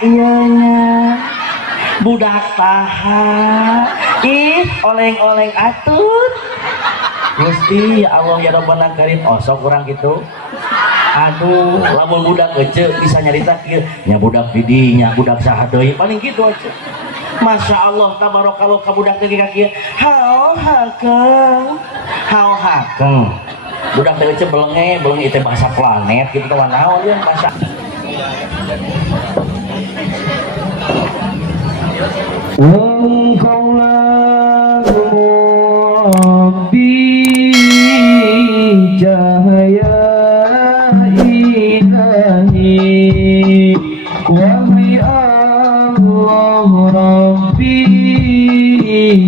iyanya budak taha oleng-oleng atut Gusti Allah ya Rabbana Karim osok kurang gitu. Aduh lamun budak kecil bisa nyarita kieu nya budak didinya budak saha deui paling gitu aja. Masya Allah tabarakallah ka budak teh kieu hao hakeng budak teh kecil belenge itu bahasa planet gitu teh naon ya bahasa cahaya ilahi wahai Allah Rabbi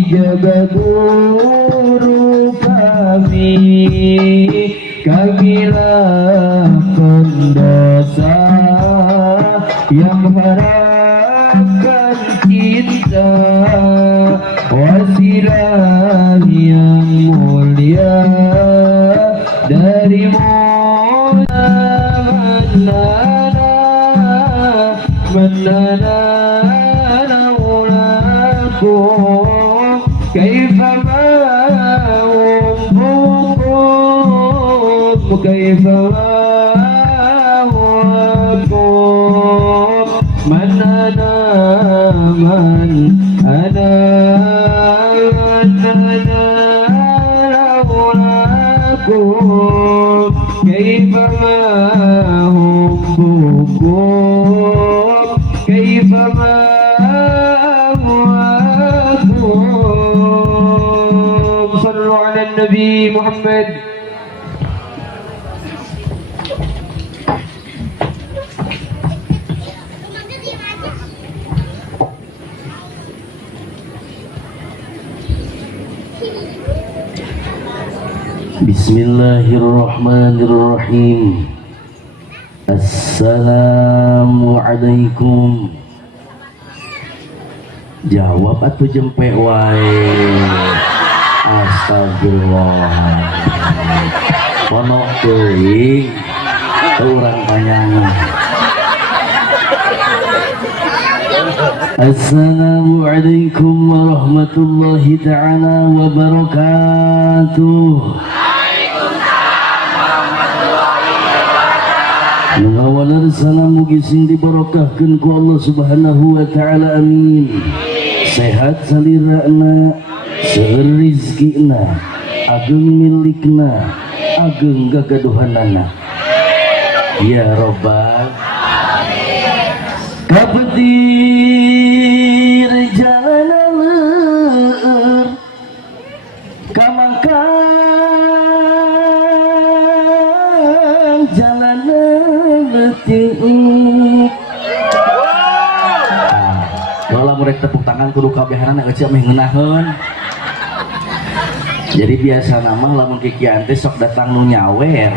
jaga guru kamilah pendosa yang harapkan kita wasilah yang mulia dari manana ulakum kaifa ma'um kaifa ma'um manana man ana كيف ما حبكم كيف ما أهواكم صلوا على النبي محمد. Bismillahirrahmanirrahim. Assalamualaikum. Jawab atuh jempe wae. Astagfirullah. Ponok teuing urang panjang. Assalamualaikum warahmatullahi taala wabarakatuh. Mengawalar salam mugi sing diberkahkeun ku Allah Subhanahu wa taala amin. Sehat salirana, seueur rizkina, ageng milikna, ageng gagaduhanana. Ya Rabbal kapetir jalan leur kamakang jalan leutik. Walau mereka tepuk tangan kudu kabehanan eceu meh ngeunaheun. Jadi biasa nama lamun kikian teh sok datang nu nyawer.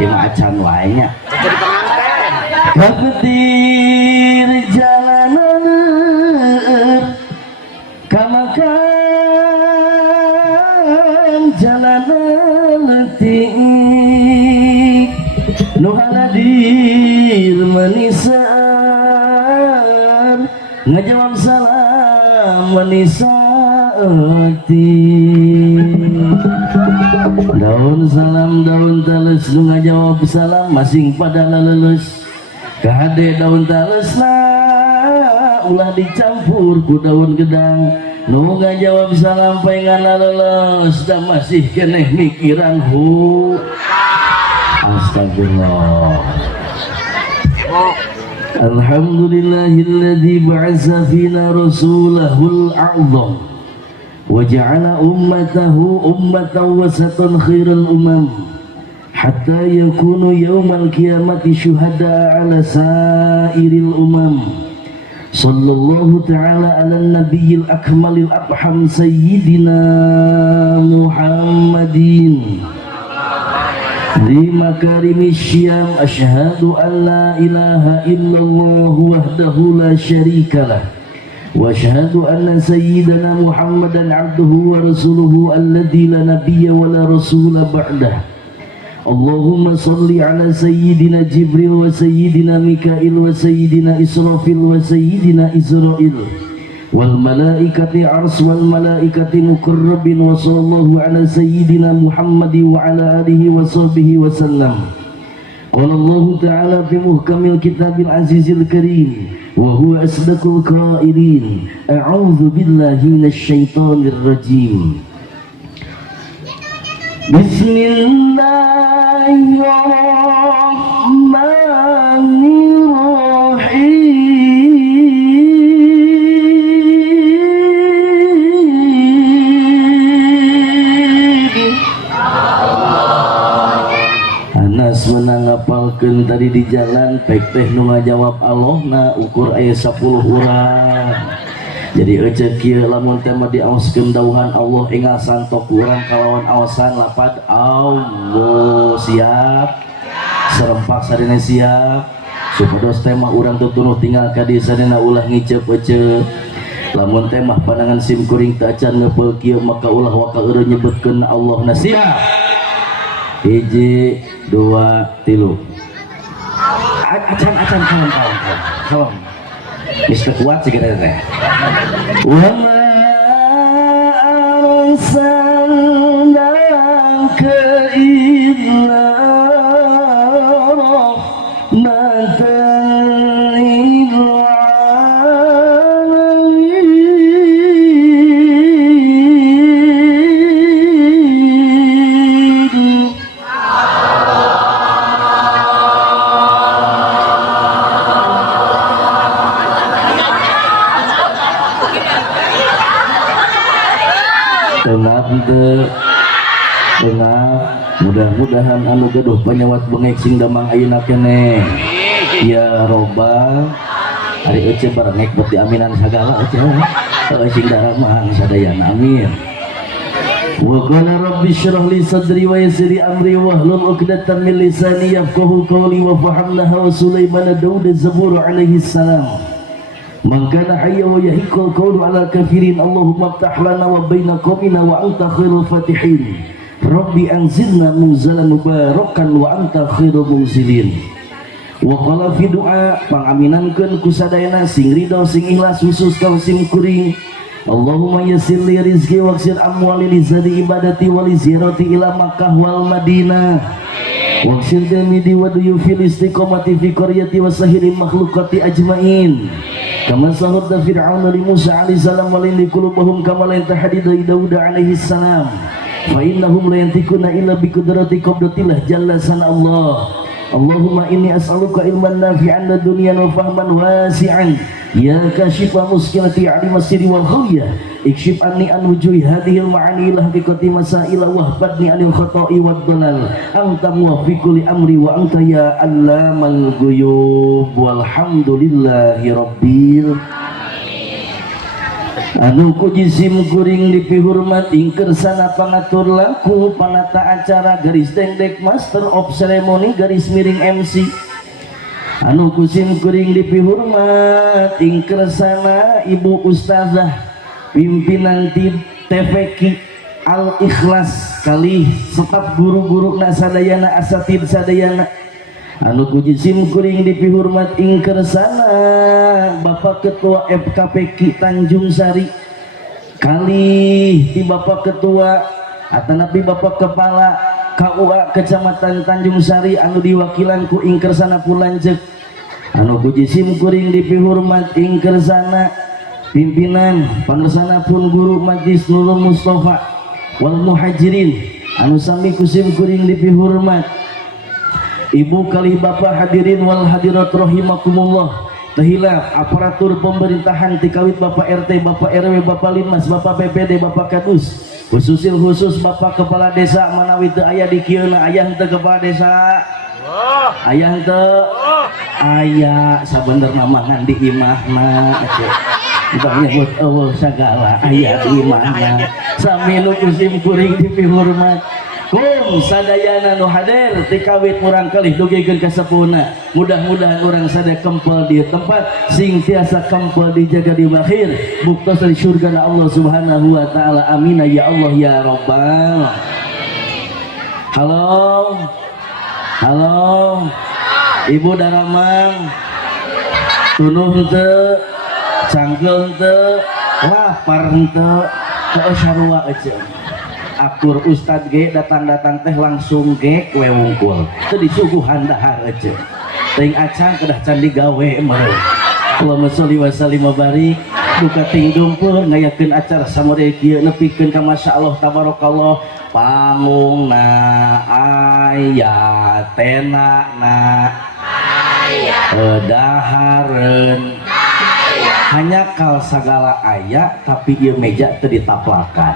Ieu mah acan wae nya. Kapetir jalanan leur kamakang jalanan leutik nu haladir manisan ngajawab salam manisaeutik daun salam daun tales nu ngajawab salam masing pada laleulus kahade daun talesna ulah dicampur ku daun gedang nu ngajawab salam paengan laleulus da masih keneh mikiran hu. Astagfirullah. Alhamdulillahilladzi ba'atsa fina rasulahul a'zam wa ja'ala ummatahu ummatan wasatan khairal umam hatta yakunu yaumal qiyamati syuhada ala sairil umam. Sallallahu ta'ala ala nabiyil akmalil abham sayyidina Muhammadin di makarimi syam. Asyhadu an la ilaha illallah wahdahu la syarikalah wa asyhadu anna sayyidana Muhammadan abduhu wa rasuluhu alladzi la nabiyya wa la rasula ba'dah Allahumma salli ala sayyidina Jibril wa sayyidina Mikail wa sayyidina Israfil wa sayyidina Israil wal malaikati ars wal malaikati muqarrabin wa sallallahu ala sayyidina Muhammad wa ala alihi wa sahbihi wa sallam. Qala Allah ta'ala fi muhkamil kitabil azizil karim wa huwa asdaqul qailin a'udzu billahi minasy syaithanir rajim. Bismillahirrahmanirrahim. Anas menang ngapalkeun tadi di jalan pek teh nu ngajawab Allahna ukur aya 10 urang. Jadi ece kieu lamun teh mah diaoskeun dauhan Allah enggal santok urang kalawan aosan lapad Allah. Siap serempak sadina siap supados teh mah urang tutunuh tinggal ka dieu sadina ulah ngicep ece. Lamun teh mah pandangan sim kuring teu acan ngeupeuh kieu maka ulah waka eureun nyebutkeun Allahna. Siap 1 2 3 acan kalem Mr. kuat sih kita teh. Wa ma arsalnaka illa rahmatan lil alamin. Mudah-mudahan anu gaduh panyawat bengek sing damang ayeuna keneh ya robbal ari ece barengek beti aminan sagala ece sing daramang sadayana amin. Wa qala rabbi shrah li sadri wa yassir li amri wahlul 'uqdatam min lisani yafqahu qawli wa fahamnaha wa Sulaiman Daud Zabur alaihi salam. Man kana hayya wa yahiqul qawlu ala kafirin Allahumma aftah lana wa baina qaumina wa anta khairul fatihin. Rabbi anzilna munzalan mubarakan wa anta khairul munzilin. Wa qala fi du'a pangaminankeun ku sadayana sing ridho sing ikhlas khusus ka sing kuring. Allahumma yassir li rizqi waghfir amwali li zadi ibadati wa li ziyarati ila Makkah wal Madinah. Waghfir jamidi wa duyufil istiqamati fi qaryati wa sahiri makhluqati ajmain. Kama sahurda Fir'aun li Musa alaihi salam wa lin qulubahum kama la tahdida Daud alaihi salam. Fa innahum la yantikuna illa bi qudrati qabdatillah jalla sana Allah. Allahumma inni as'aluka ilman nafi'an lad dunya wa fahman wasi'an ya kashifa muskilati 'ali masiri wal khawiyah ikshif anni an wujuhi hadhil ma'ani ila haqiqati masaila wahbadni anil khata'i wad dhalal anta muwaffiqu li amri wa anta ya allamal ghuyub walhamdulillahi rabbil anu ku jisim kuring dipihormat ingker sana pangatur laku panata acara garis dengdek master of ceremony garis miring MC anu kusim kuring dipihormat ingker sana ibu ustazah pimpinan TVQ Al Ikhlas kali setap guru-guru na sadayana asatid sadayana anu kujisim kuring dipihormat ingker sana Bapak Ketua FKPQ Tanjung Sari kali di Bapak Ketua atanapi Bapak Kepala KUA Kecamatan Tanjung Sari anu diwakilan ku ingker sana pulanjek anu kujisim kuring dipihormat ingker sana pimpinan pangersana pun guru Majlis Nurul Mustafa wal Muhajirin anu sami kusim kuring dipihormat Ibu kali Bapak hadirin wal hadirat rahimakumullah tehilaf aparatur pemerintahan tikawit Bapak RT, Bapak RW, Bapak Limas, Bapak BPD, Bapak Kadus khususil khusus Bapak Kepala Desa manawi teu aya di kieuna aya henteu Kepala Desa aya henteu aya sabener mangan di imahna kita nyebut Allah segala aya di imahna sami nu kusim kuring dipihormat kum sadayana nu hadir tikawit murang kalih dugikeun ka sepuhna mudah-mudahan urang sadaya kempel di tempat sing tiasa kempel dijaga di akhir buktos dari surga Allah Subhanahu wa taala amin ya Allah ya rabbal. Halo Halo Ibu Daramang, tunuh henteu, cangkel henteu, lapar henteu, teu sarua aja. Akur Ustad ge datang-datang teh langsung ge we wungkul. Teu disuguhan dahar aja. Teuing acan kedah can digawe meureun. Allahumma sholli wa sallim wa barik. Buka ting dumpur ngayakeun acara samodel kieu nepikeun ka masyaallah tabarakallah pangungna aya tenana dahareun hanya kal sagala aya tapi ieu meja teu ditaplakan.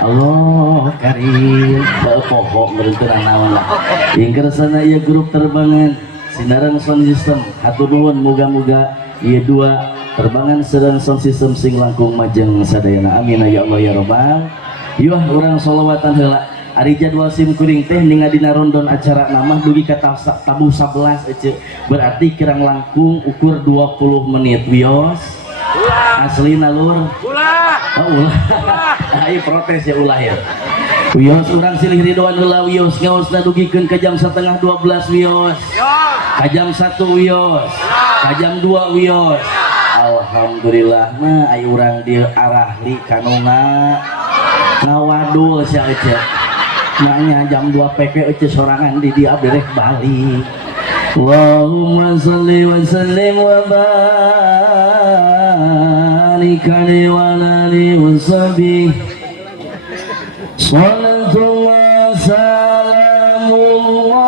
Allah karim poho ngeureunkeun naon lah ingker sana ieu grup terbangan Sinarang sound system hatur nuhun muga-muga ieu dua terbangan sedang sound system sing langkung majeng sadayana amin ya Allah ya rabbal yuh urang sholawatan heula ari jadwal sim kuring teh ninga dina rondon acara nama dugi ka tabuh 11 ece berarti kirang langkung ukur 20 menit wios asli nalur ulah ai protes ya ulah ya wios urang silih ridwan heula wios ngaosna dugikeun ka jam 11:30 wios ka jam 1 wios ka jam 2 wios alhamdulillah mah ai urang dieu arahli kanuna ngawadul sia ece nanya jam 2 PP ece sorangan di dia bereh balik. Allahumma sholli wa sallim wa barik alaihi wa alihi wa sahbihi salatullah salamullah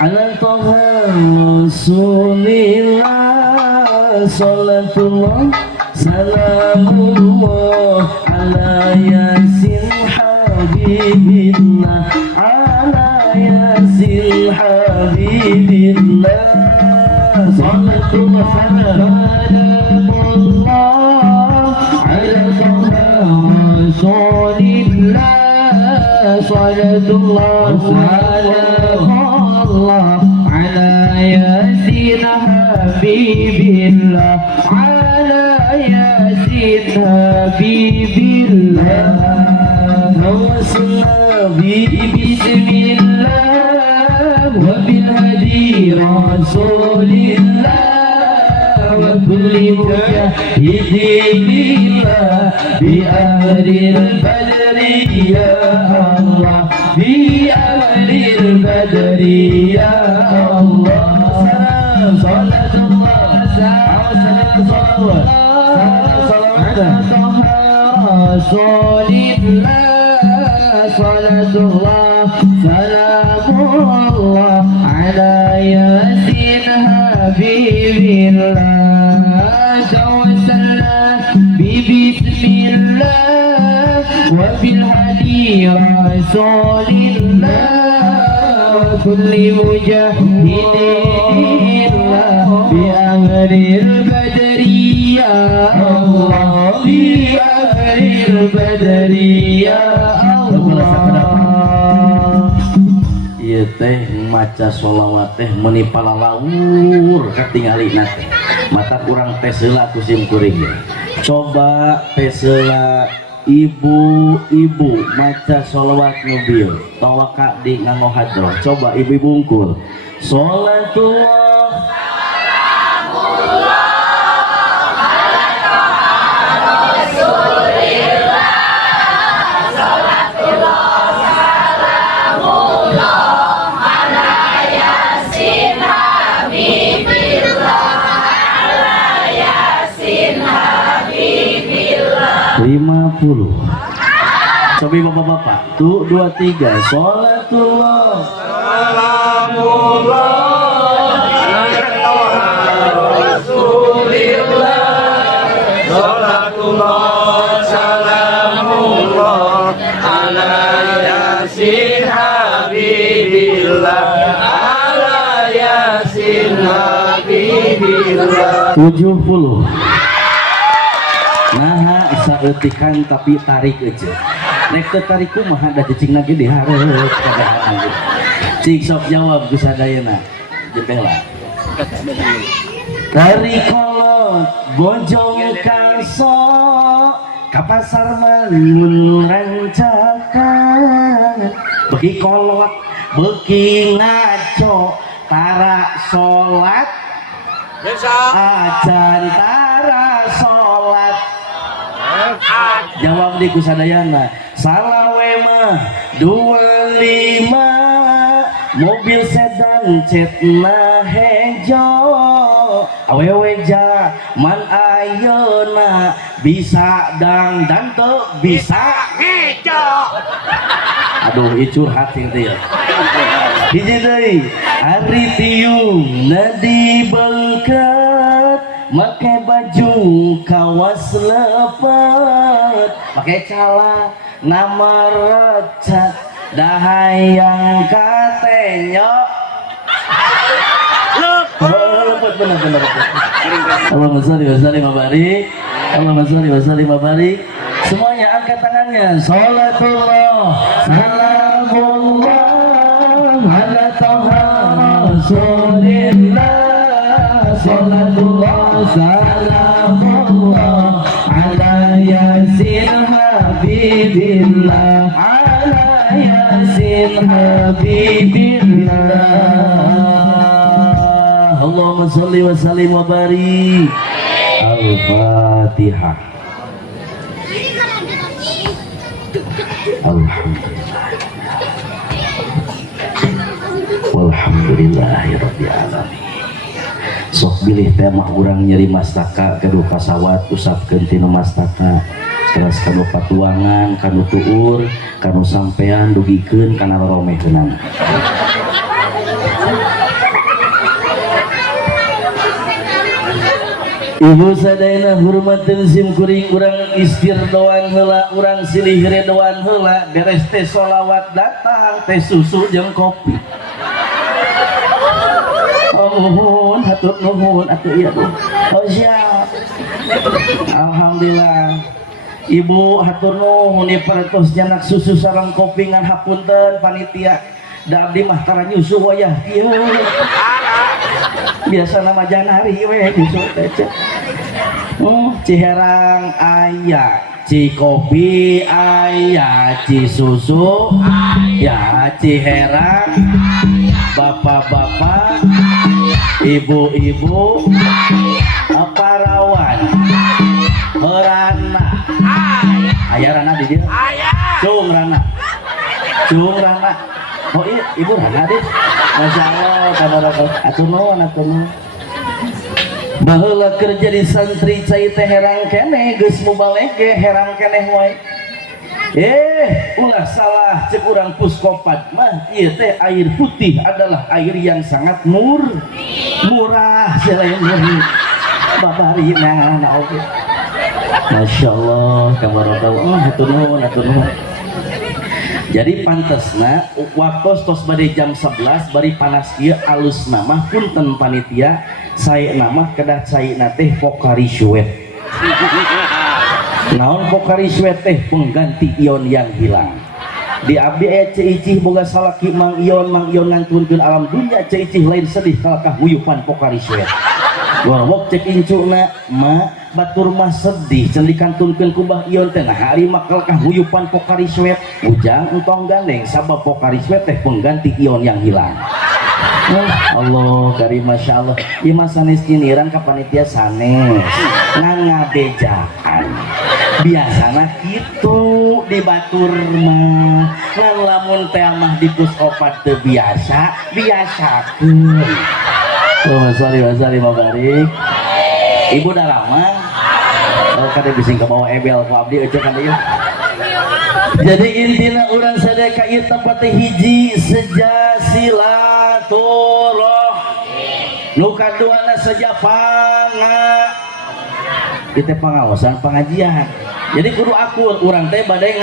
ala toha rasulillah salatullah salamullah ala yasin habibillah ala yasin habibillah salatullah salamullah ala toha rasulillah salatullah salamullah ala yasin habibillah ala yasin habibillah tawassalna bismillah wa bil hadi rasulillah wa kulli mujahidillah bi ahlil badri ya Allah bi ahlil badri ya Allah salatullah salam rasulillah salatullah salamullah ala yasin habibillah tawassalna bismillah wa bil hadi rasulillah wa kulli mujahidillah bi ahlil badri ya Allah bi ahlil badri ya Allah. Ieu teh maca sholawat teh meuni palalawur katingali teh mata kurang tes heula ku sim kuring coba tes heula ibu-ibu maca sholawat nubil tawaka di nganggo hadroh coba ibu-ibu ungkul sholatullah Coba bapak-bapak tuh 2 3 sholatullah salamullah rasulillah sholatullah salamullah ala yasin habibillah ala yasin habibillah 70 nah saeutikan tapi tarik aja nek tertarik kumaha da cicing lagi dihareup kadang cik sok jawab geus sadayana jebela tarik kolot bojong kaso ka pasar malun rancakan beki kolot beki ngaco tara salat ajan tara salat jawab di kusadayana salawe mah 25 mobil sedan cetna hejo awewe man ayeuna bisa dangdang teu bisa hejo aduh curhat gitu ya hiji deui ari tiung nadi bengket make baju kawas lepet pakai cala nama recat dahayang katenyo lepet bener Allahumma sholli wa sallim wa barik Allahumma sholli wa sallim wa barik semuanya angkat tangannya sholatullah salamullah ala taha rasulillah sholatullah salamullah ala yasin habibillah ala yasin habibillah Allahumma sholli wa sallim wa barik Al-Fatihah. Alhamdulillah walhamdulillahirabbil alamin. Sok bilih tema urang nyeri mastaka kadu kasawat usapkeun tina mastaka teras kanu patuangan kanu tuur kanu sampean dugikeun kana romeheunana. Ibu sadayana hormatin sim kuring urang istir doan heula urang silih redoan heula beres teh sholawat datang teh susu jeung kopi. Nuhun hatur nuhun atuh ieu oh siap alhamdulillah ibu hatur nuhun ipartos janak susu sareng kopi ngan hapunten panitia da abdi mah tara nyusu wayah kieu biasa nama janari we nyusu teh ciherang aya ci kopi aya ci susu ya ciherang bapak-bapak ibu-ibu parawan merana aya rana di dia cung rana oh iya ibu rana deh masya Allah tabarakallah atuh nuhun baheula kerja di santri cai teh herang keneh geus mubalege herang keneh wae ulah salah cek urang puskopat mah ieu teh air putih adalah air yang sangat murah selain murni babarina na oge masya Allah tabarakallah hatur nuhun jadi pantesna waktu tos bade jam 11 bari panas ieu alus nama punten panitia saya nama kedah saena teh Pokari Sweat naon Pokari Sweat teh pengganti ion yang hilang di abdi ceicih boga salaki Mang Ion ngantunkeun alam dunya ceicih lain sedih kalakah huyupan Pokari Sweat gorwok cek incuna ma batur mah sedih can dikantunkeun ku Mbah Ion teh hari mah kalakah huyupan Pokari Sweat ujang entong gandeng sabab Pokari Sweat teh pengganti ion yang hilang. Allah karim masya Allah ima sanes kiniran ka panitia sanes ngan ngabejaan biasana kitu di batur mah ngan lamun teh mah di puskopat teu biasakeun. Oh sorry mabarik ibu dah lama kada bising ke bawah ebel ku abdi ecek kana ieu. Jadi intina urang sadaya ka ieu tempat teh hiji silaturahmi nu kaduana sajapanga kita pengawasan pengajian jadi kudu akur urang teh bade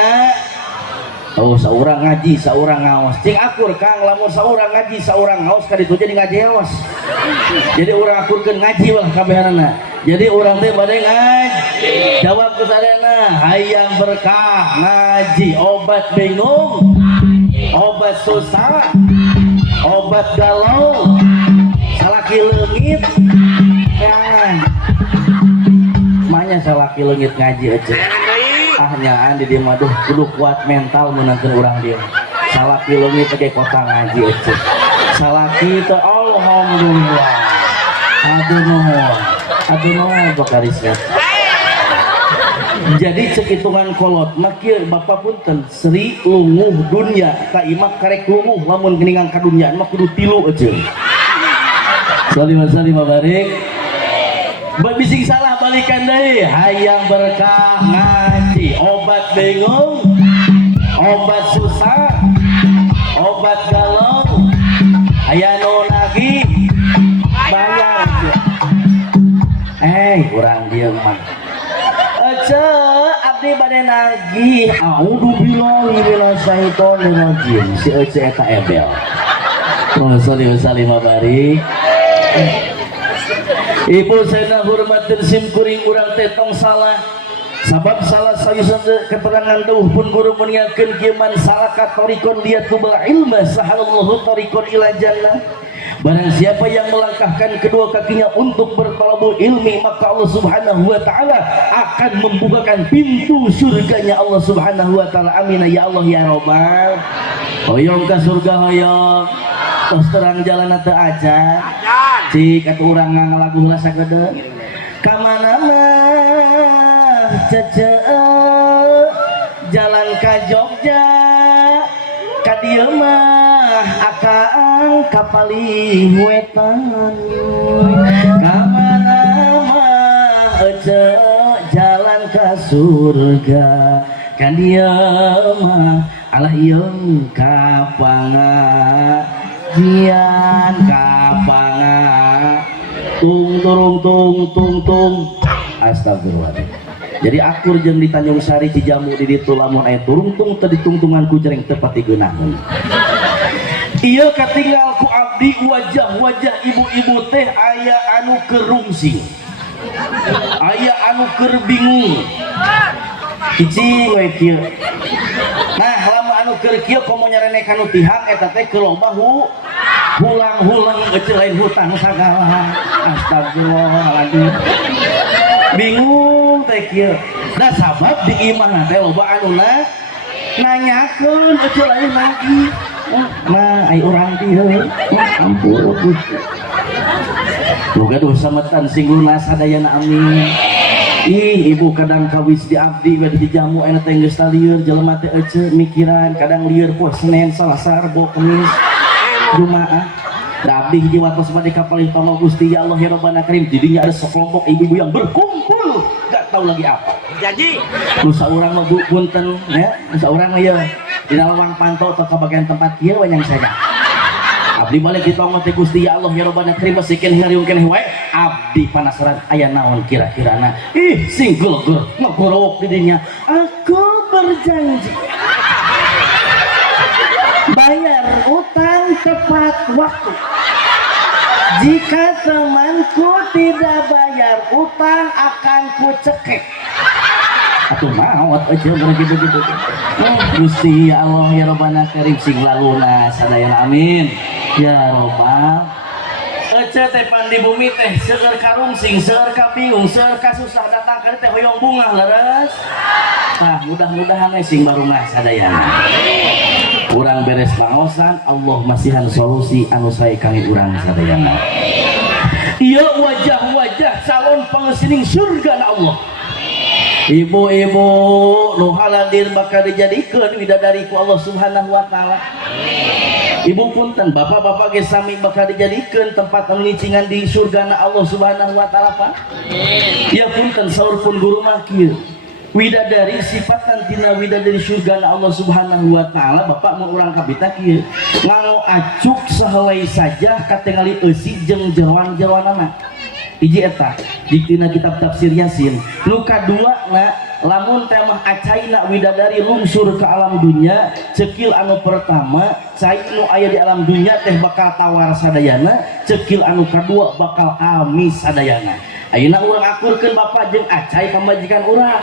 saurang ngaji saurang ngaos cing akur Kang lamun saurang ngaji saurang ngaos ka ditu jadi ngajeos jadi urang akurkeun ngaji wah kabehanana jadi urang teh bade ngaji jawab ku sadayana hayang berkah ngaji obat bingung obat susah obat galau salaki leungit kan mahnya salaki leungit ngaji aja nyaan di dia mah kudu kuat mental menangkeun urang dia salaki leungit pakai kota ngaji ece salaki teh alhamdulillah aduh nuhun bakarisnya. Jadi cek hitungan kolot makir bapak punten Sri lunguh dunia tak imak karek lunguh lamun geningan kadunyaan mah kudu tilu aja salim barik bising salah balikan deh hayang berkah ngaji obat bingung obat susah obat galau aya nu nagih bayar kurang diem mah abdi bade nagih a'udzubillahi minasyaitonir rajim si ece eta ebel salim barik ibu saya hormatin sim kuring urang tetong salah sabab salah saya keterangan dauh pun guru menyakin kiaman salah katorikon dia tubal ilma sahalallahu tarikon ila jannah. Barang siapa yang melangkahkan kedua kakinya untuk bertalabul ilmi maka Allah subhanahu wa ta'ala akan membukakan pintu surganya Allah subhanahu wa ta'ala. Amin ya Allah ya Rabbal. Hoyong ke surga hoyong terus terang jalan atau aja cik atau orang ngalagu lah sagede kamana mah cece jalan ke Jogja ka dieu mah akang kapalih wetan kamana mah ece jalan ke surga ka dieu mah alah yeung kapangajian kapanga tung astagfirullahaladzim. Jadi akur jeung di Tanjung Sari Cijamu di ditu lamun aya turung-tung teu ditungtungan ku jereng teu pati geunahkeun. Ieu katinggal ku abdi wajah-wajah ibu-ibu teh aya anu kerungsing. Aya anu keur bingung. Cicing we kieu. Nah, lama anu keur kieu komo nyarenek anu tihang eta teh keloba hulang-hulang eceu lain hutang sagala. Astagfirullahaladzim. Bingung teh kieu. Da sabab di imah teh loba anuna nanyakeun eceu lain lagi. Nah, ai urang teh heuh. Ampun. Boga dosa metan singguna sadayana amin. Ih, ibu kadang kawis di abdi bade dijamu enak teh geus lieur jelema teh ece mikiran kadang lieur poe Senin Selasa Rebo Kamis Jumaah da abdi hiji watos bade kapalih tama Gusti ya Allah ya Rabbana Karim didinya ada sekelompok ibu-ibu yang berkumpul gak tahu lagi apa janji nu saurang mah punten ya nu saurang mah ieu di lawang pantau atau ke bagian tempat kieu we yang saja abdi balik ditongol teh Gusti ya Allah ya Rabbana Karim sikeun ngariung keneh wae abdi penasaran aya naon kira-kirana ih sing geuleger ngegorowok di dinya aku berjanji bayar utang tepat waktu jika temanku tidak bayar utang akan ku cekek atuh maot aja begitu-gitu Gusti ya Allah ya Rabbana Karim sing laluna sadayana amin ya Rabbal. Ece teh pandi bumi teh seueur karungsing seueur kabingung seueur kasusah datang ka teh hoyong bunga leres. Tah mudah-mudahan sing barungah sadayana. Urang beres pangosan Allah masihan solusi anu sae kangge urang sadayana. Ieu wajah-wajah calon pangesining surga na Allah. Ibu-ibu nu haladir bakal dijadikeun widadari ku Allah Subhanahu wa taala. Ibu punten bapak-bapak ge sami bakal dijadikeun tempat anu ngicingan di surgana Allah Subhanahu wa taala Pak. Ya punten saur pun guru mah kieu. Widadari sifatan tina widadari surgana Allah Subhanahu wa taala bapak mun urang kabita kieu. Ngano acuk sahelai saja katingali eusi jeung jeroan-jeroanana. Hiji eta dina kitab tafsir Yasin. Nu kaduana lamun temah acaina widadari lungsur ke alam dunia cekil anu pertama cai nu aya di alam dunia teh bakal tawar sadayana cekil anu kedua bakal amis sadayana ayeuna urang akurkeun bapak jeung acai pamajikan urang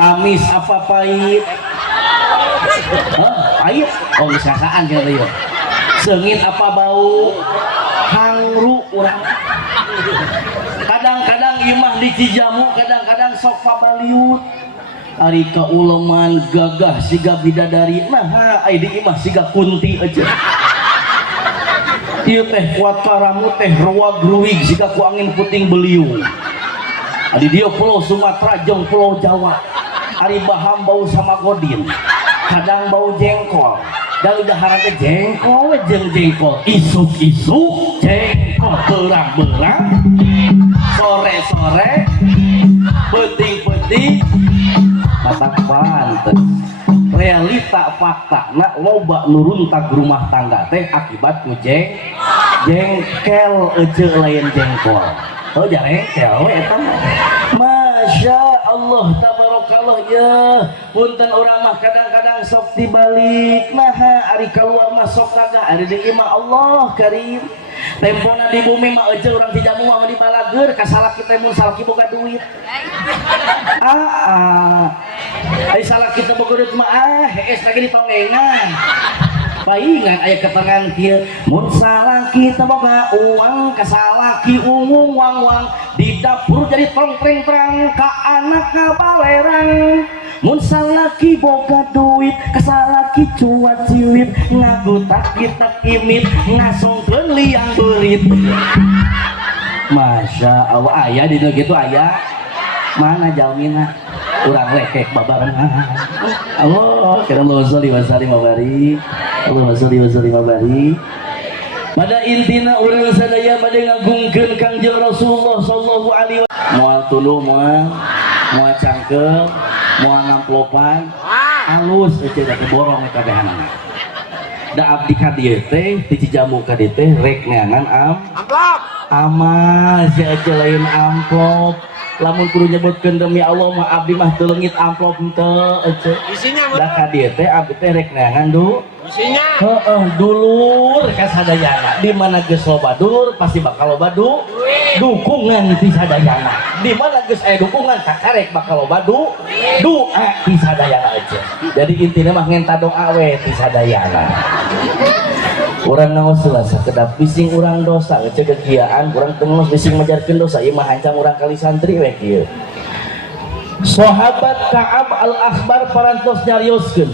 amis apa pahit pahit oh geus ngasaan cenah ieu seungit apa bau hangru urang kadang-kadang imah di Cijamu kadang-kadang sok pabaliut ari kauleman gagah siga bidadari nah ai di imah siga kunti aja ieu teh kuat karamu teh ruag ruwig siga ku angin puting beliung di dia pulau Sumatera jeung pulau Jawa ari baham bau sama godin kadang bau jengkol dan udah harapnya jengkol jeung jengkol isuk-isuk jengkol berang-berang sore-sore peting-peting mata pantes realita fakta nak loba nurun tak rumah tangga teh akibat ku jengkel aja lain jengkol oh jarengkel eta Masya Allah tabarakallah ya punten urang mah kadang-kadang sok dibalik nah ari keluar mah sok kagak ari di imah Allah karim tempona di bumi mah aja urang di jamu mah di balager kasalaki teh mun salaki boga duit ai salaki teh boga duit mah hees lagi ditonggengan paingan aya ketengan kieu mun salaki teu boga uang kasalaki ungung wang-wang di dapur jadi tong-treng-treng ka anak kabalerang mun salaki boga duit kasalaki cuat ciwit ngagutak kita kimit ngasongkeun liang beurit Masya Allah aya dina kitu aya mana jalmina urang lekek babarengan Allah Allahumma sholli wa sallim wa barik Allahumma sholli wa sallim wa barik pada intina urang sadaya bade ngagungkeun Kangjeng Rasulullah sallallahu alaihi wasallam moal tuluh moal cangkeum moal ngamplopan halus eueuh da borong kabehanana da abdi ka dieu teh ti Cijamu ka dieu teh rek neangan amplop amal sia lain amplop lamun kudu nyebutkeun demi Allah mah abdi mah teu leungit amplop teu eueuh isinya da ka dieu teh abdi teh rek neangan isinya heeh dulur ka sadayana di mana geus loba dulur pasti bakal loba dukungan ti sadayana di mana geus aya dukungan kakarek bakal loba doa ti sadayana aja jadi intina mah ngenta doa we ti sadayana urang naos heula sakedap bising urang dosa ceu kegiaan urang teu naos bising majarkeun dosa ieu mah hancam urang kali santri we kieu sahabat Ka'ab al-Akhbar parantos nyarioskeun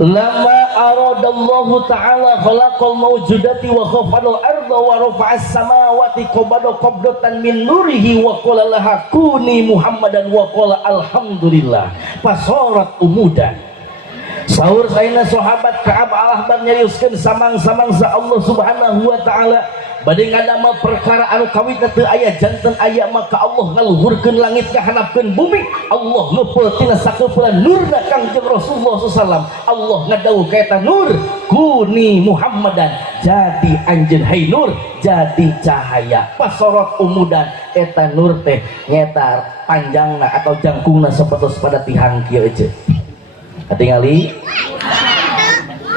lama aradallahu ta'ala khalaqal mawjudati wa khafadal arda wa rafa'as samawati qabdatan min nurihi wa qala laha kuni muhammadan wa qala alhamdulillah fasarat umudan sahur saina sahabat Ka'ab al-Ahbar nyariuskeun samang-samang sa Allah subhanahu wa ta'ala bade ngadama perkara anu kawitna teu aya janten aya maka Allah ngaluhurkeun langit ngahanapkeun bumi Allah ngepeutina sakeupelan nurna Kangjeng Rasulullah sallallahu Allah ngadawuh ka eta nur kuni Muhammadan jadi anjeun hai nur jadi cahaya pasorot umudan eta nur teh nyeta panjangna atau jangkungna sapertos pada tihang kieu eueuh tingali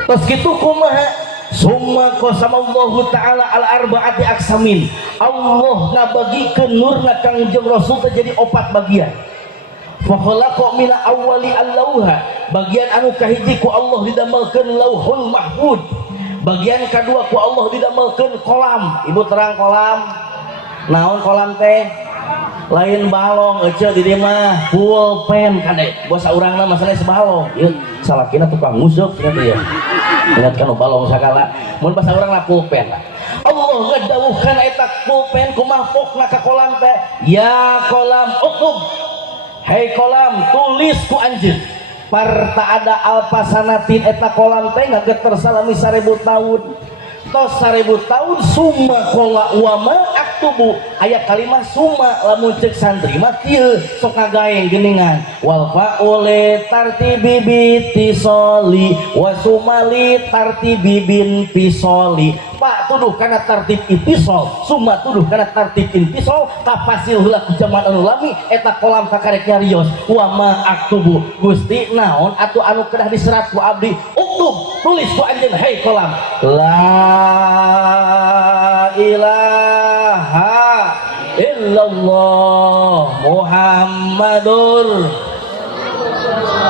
tos kitu kumaha summa qasamallahu ta'ala al arba'ati aksamin Allah ngabagikeun nurna Kangjeng Rasul teh jadi 4 bagian fa khalaqa min awwali al-lauha bagian anu kahiji ku Allah didamelkeun lauhul mahfud bagian kedua ku Allah didamelkeun kolam ibu terang kolam naon kolam teh lain balong eueuh di dieu mah pulpen kade bos urangna masalah sebalong ieu salakina tukang ngusuk cenah teh ya ingat kan balong sakala mun pas urang lah pulpen Allah ngadawuhkeun eta pulpen kumaha pokna ka kolam teh ya kolam uktub hai kolam tulis ku anjeun parta ada alpasanatin eta kolam teh ngageter salami 1000 tahun tos 1000 tahun summa qala wa ma aktubu aya kalimah summa lamun ceuk santri mah kieu sok ngagaeng geuningan wal faule tartibi bitisoli wa sumali tartibi binti soli pak tuduh kana tartib intisol summa tuduh kana tartib intisol kapasil heula ku jaman anu lami eta kolam kakarek nyarios wa ma aktubu Gusti naon atuh anu kedah diserat ku abdi uktub tulis ku anjeun hai kolam la ilaha illallah Muhammadur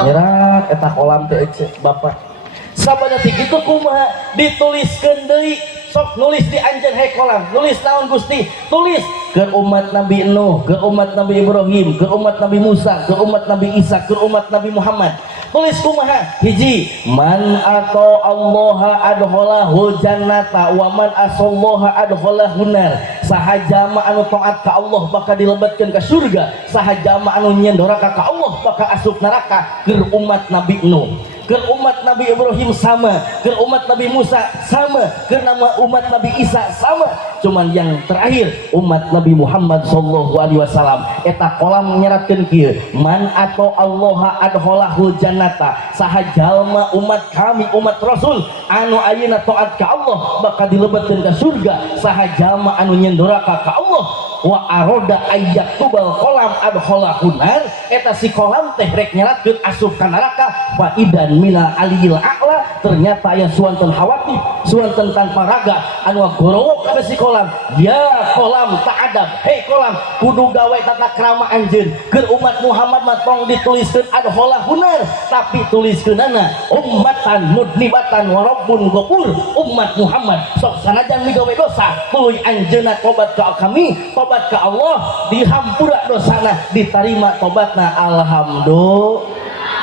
nyerat eta kolam teh bapak sabada kitu kumaha dituliskeun deui sok nulis di anjeun he kolam, nulis naon Gusti, tulis ke umat Nabi Nuh, ke umat Nabi Ibrahim, ke umat Nabi Musa, ke umat Nabi Isa, ke umat Nabi Muhammad. Tulis kumaha hiji, man atau Allah adkhalahu jannata wa man asallaha adkhalahu nar. Sahaja ma anu taat ka Allah bakal dilebetkeun ka surga, sahaja ma anu nyeun doraka ka Allah bakal asup neraka. Keur umat Nabi Nuh, ke umat Nabi Ibrahim sama, ke umat Nabi Musa sama, ke nama umat Nabi Isa sama. Cuman yang terakhir umat Nabi Muhammad sallallahu alaihi wasallam eta kolam nyeratkeun kieu, man atau Allah adkhalahu jannata. Sahajalma umat kami umat Rasul anu ayeuna taat ka Allah bakal dilebetkeun ka surga, sahajalma anu nyeun doraka ka Allah wa aroda ayat tubal kolam adkhalahu nar. Eta si kolam teh rek nyeratkeun asup ka neraka fa idan minal aliyil a'la. Ternyata aya suanten hawati, suanten tanpa raga anu gorowok ka si kolam. Ya kolam ta'adab, hei kolam kudu gawe tata krama anjeun. Keur umat Muhammad mah tong dituliskeun adkhalahu nar, tapi tuliskeunana ummatan mudnibatan wa rabbun ghafur. Umat Muhammad sok sanajan migawe dosa tuluy anjeunna tobat ka kami, tobat ka Allah, dihampura dosana, ditarima tobatna. Alhamdulillah.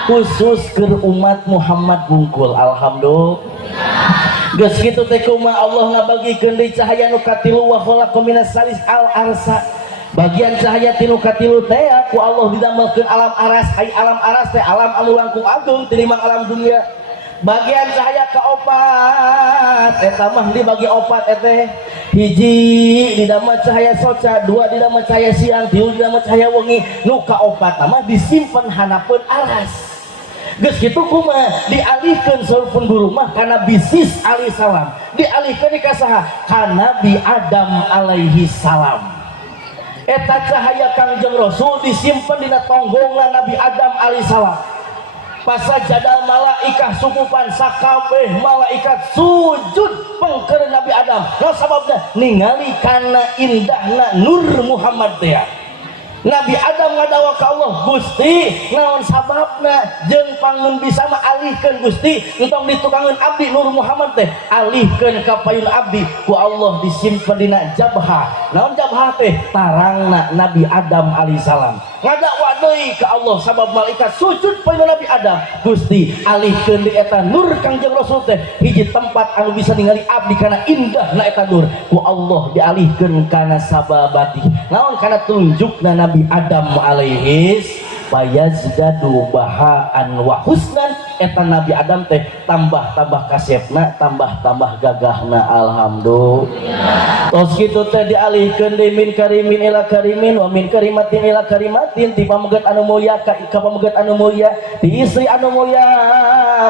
Khusus ke umat Muhammad bungkul alhamdulillah. Geus kitu teh kumaha Allah ngabagikeun deui cahaya nu katilu wa khalaqa minas salis al arsa. Bagian cahaya tinu katilu teh ku Allah didamelkeun alam aras. Ai alam aras teh alam anu langkung agung tinimbang alam dunia. Bagian cahaya kaopat eta mah dibagi opat eteh. Hiji didamel cahaya soca, dua didamel cahaya siang, tilu didamel cahaya wengi. Nu kaopat mah disimpen hanapeun aras. Geus kitu kumaha dialihkeun saurpun guru mah kana bisnis alaihi salam, dialihkeun ka saha ka Nabi Adam alaihi salam. Eta cahaya Kangjeng Rasul disimpen dina tonggongna Nabi Adam alaihi salam. Pasajadal malaikah sukupan sakabeh malaikat sujud pengker Nabi Adam. Nah sababna ningali kana indahna nur Muhammad teh. Nabi Adam ngadawa ka Allah, Gusti naon sababna jeung pangun bisa mah alihkeun Gusti entong ditukangeun abdi Nur Muhammad teh alihkeun ka payun abdi ku Allah disimpen dina jabha. Naon jabha teh? Tarangna Nabi Adam alaihi salam. Ngadawa deui ka Allah sabab malaikat sujud payun Nabi Adam, Gusti alihkeun di eta nur Kangjeng Rasul teh hiji tempat anu bisa ningali abdi kana indahna eta nur ku Allah dialihkeun kana sababati. Naon kana tunjukna Nabi Adam alaihi fayazdadu bahaan wa husnan. Eta Nabi Adam teh tambah-tambah kasepna, tambah-tambah gagahna. Alhamdulillah. Tos kitu teh dialihkeun deui min karimin ila karimin wa min karimatin ila karimatin, ti pamegat anu mulya ka pamegat anu mulya, ti istri anu mulya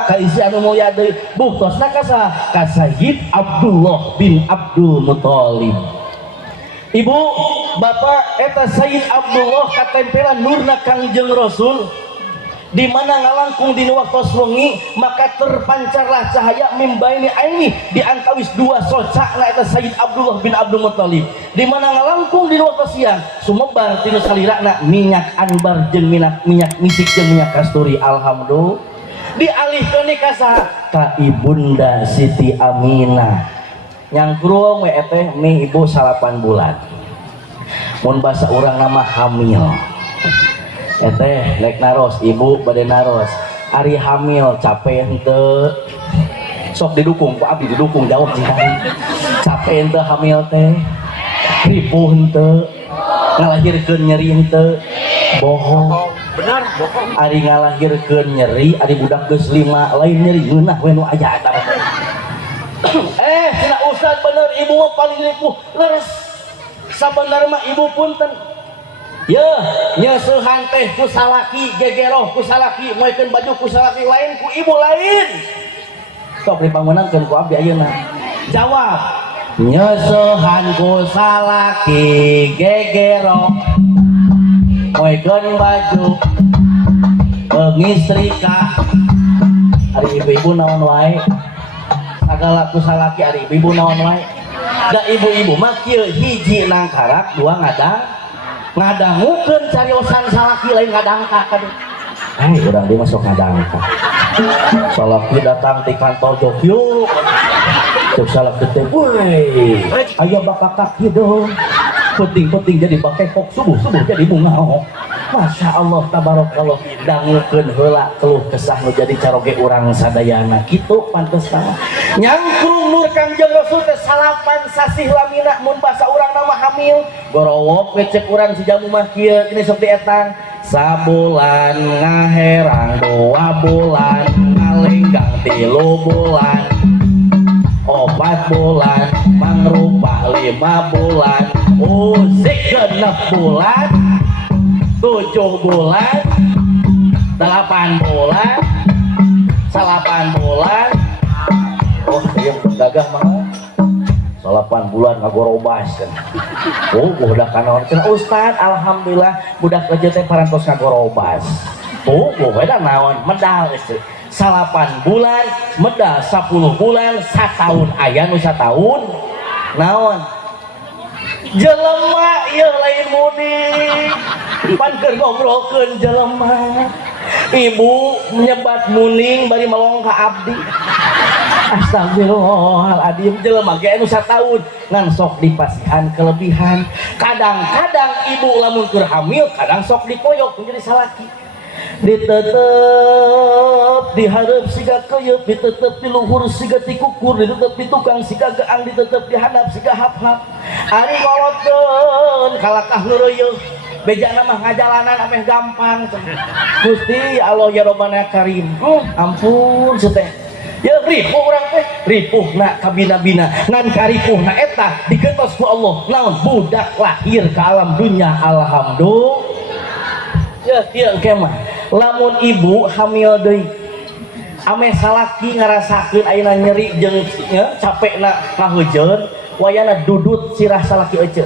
ka istri anu mulya deui. Buktosna ka saha? Ka Sayyid Abdullah bin Abdul Muthalib. Ibu, bapak, eta Sayyid Abdullah katempelan nurna Kangjeng Rasul di mana ngalangkung dina waktu wengi maka terpancarlah cahaya mimbaini aini di antawis dua socakna eta Sayyid Abdullah bin Abdul Muthalib. Di mana ngalangkung dina waktu siang sumebar tina salirana minyak anbar jeung minyak misik jeung minyak kasturi. Alhamdulillah. Dialihkeun ka saha? Ka Ibunda Siti Aminah. Yang kruong we teh mie ibu 8 bulan. Mun basa urang nama hamil. Eteh lek naros ibu bade naros. Ari hamil capek henteu. Sok didukung ku abdi didukung jawab cingkari. Capek henteu hamil teh. Ripuh henteu. Ngalahirkeun nyeri henteu. Bohong. Benar bohong. Ari ngalahirkeun nyeri, ari budak geus 5 lain nyeri ngeunah we nu aya eta. Cina Ustaz bener ibu mah paling ripuh leres. Sabener mah ibu punten. Ya, nyeusehan teh ku salaki gegeroh ku salaki moekeun baju ku salaki lain ku ibu lain. Sok dipangunangkeun ku abdi ayeuna. Jawab. Nyeusehan ku salaki gegeroh moekeun baju pengistrika. Ari ibu-ibu naon wae? Sagala ku salaki ari ibu naon wae. Da ibu-ibu mah kieu hiji nangkarak, dua ngadangukeun cariosan salaki lain ngadangka kan. Urang dia masuk ngadangka. Salaki datang di kantor Jogyo. Cek salah teh woi aya bapak kaki dong penting-penting jadi pakai kok subuh-subuh jadi bunga. Masya Allah tabarakallah dangukeun heula keluh kesah nu jadi caroge urang sadayana kitu pantesna nyangkrung nur Kangjeng Rasul teh salapan sasih lamina mun basa urang nama hamil gorowok we cek urang si jamu mah kieu ini sok dietang sabulan ngaherang 2 bulan ngalenggang 3 bulan 4 bulan mangrupa 5 bulan usik 6 bulan 7 bulan 8 bulan 8 bulan oh iya gagah mah 8 bulan ngagorobas kan oh budak kanaon cenah Ustad alhamdulillah budak aja teh parantos ngagorobas oh beda naon medal itu 8 bulan medal 10 bulan 1 tahun aya nu 1 tahun naon jelema ieu lain mudik pan keur ngobrolkeun jelema ibu menyebat muning bari melong ka abdi astagfirullahaladzim jelema ge anu 1 tahun ngan sok dipasihan kelebihan kadang-kadang ibu lamun keur hamil kadang sok dipoyok menjadi salaki ditetep diharap siga keyep ditetep di luhur siga tikukur ditetep di tukang siga geang ditetep di handap siga hap-hap ari ngolotkeun kalakah nureuyeun bejana mah ngajalanan ameh gampang Gusti Allah ya Rabbana Karim ampun seteh ya ripuh urang teh ripuhna kabina-bina ngan karipuhna eta digentos ku Allah naon budak lahir ke alam dunya alhamdulillah ya kieu engke mah lamun ibu hamil deui ame salaki ngarasakeun ayeuna nyeri jeung capekna ngaheujeun wayana dudut sirah salaki ece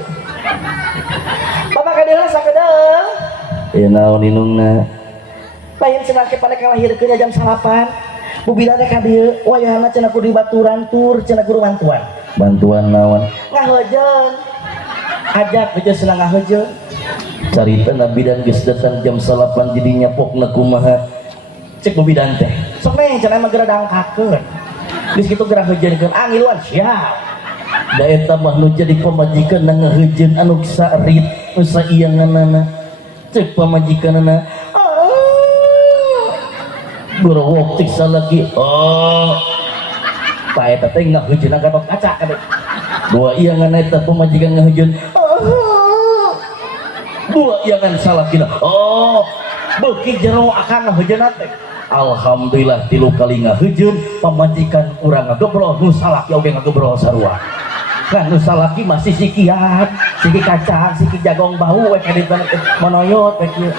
bapak kadeula sakedeung ieu naon inungna lain cenah ke pada kalahirkeun jam 8 bubila teh ka dieu wayana cenah kudu dibaturan tur cenah kudu bantuan naon ngaheujeun ajak aja senang ngaheujeun carita Nabi dan geus datang jam 8 jadinya pokna kumaha cek bebidan teh sok neng cenah mah geura dangkakeun geus kitu geura heujeunkeun angiluan siap da eta mah nu jadi pamajikan ngaheujeun anu sarit nu saianganana cek pamajikanana gorowok cek salaki ta eta teh ngaheujeun gatot kaca kade dua iangan eta pamajikan ngaheujeun dua iangan salakina beuki jero akan ngaheujeun teh alhamdulillah 3 kali ngaheujeun pamajikan urang ngagebrol nu salaki oge ngagebrol sarua kan nu salaki masih sikian siki kacang siki jagong bau we ka dieu monoyot we kieu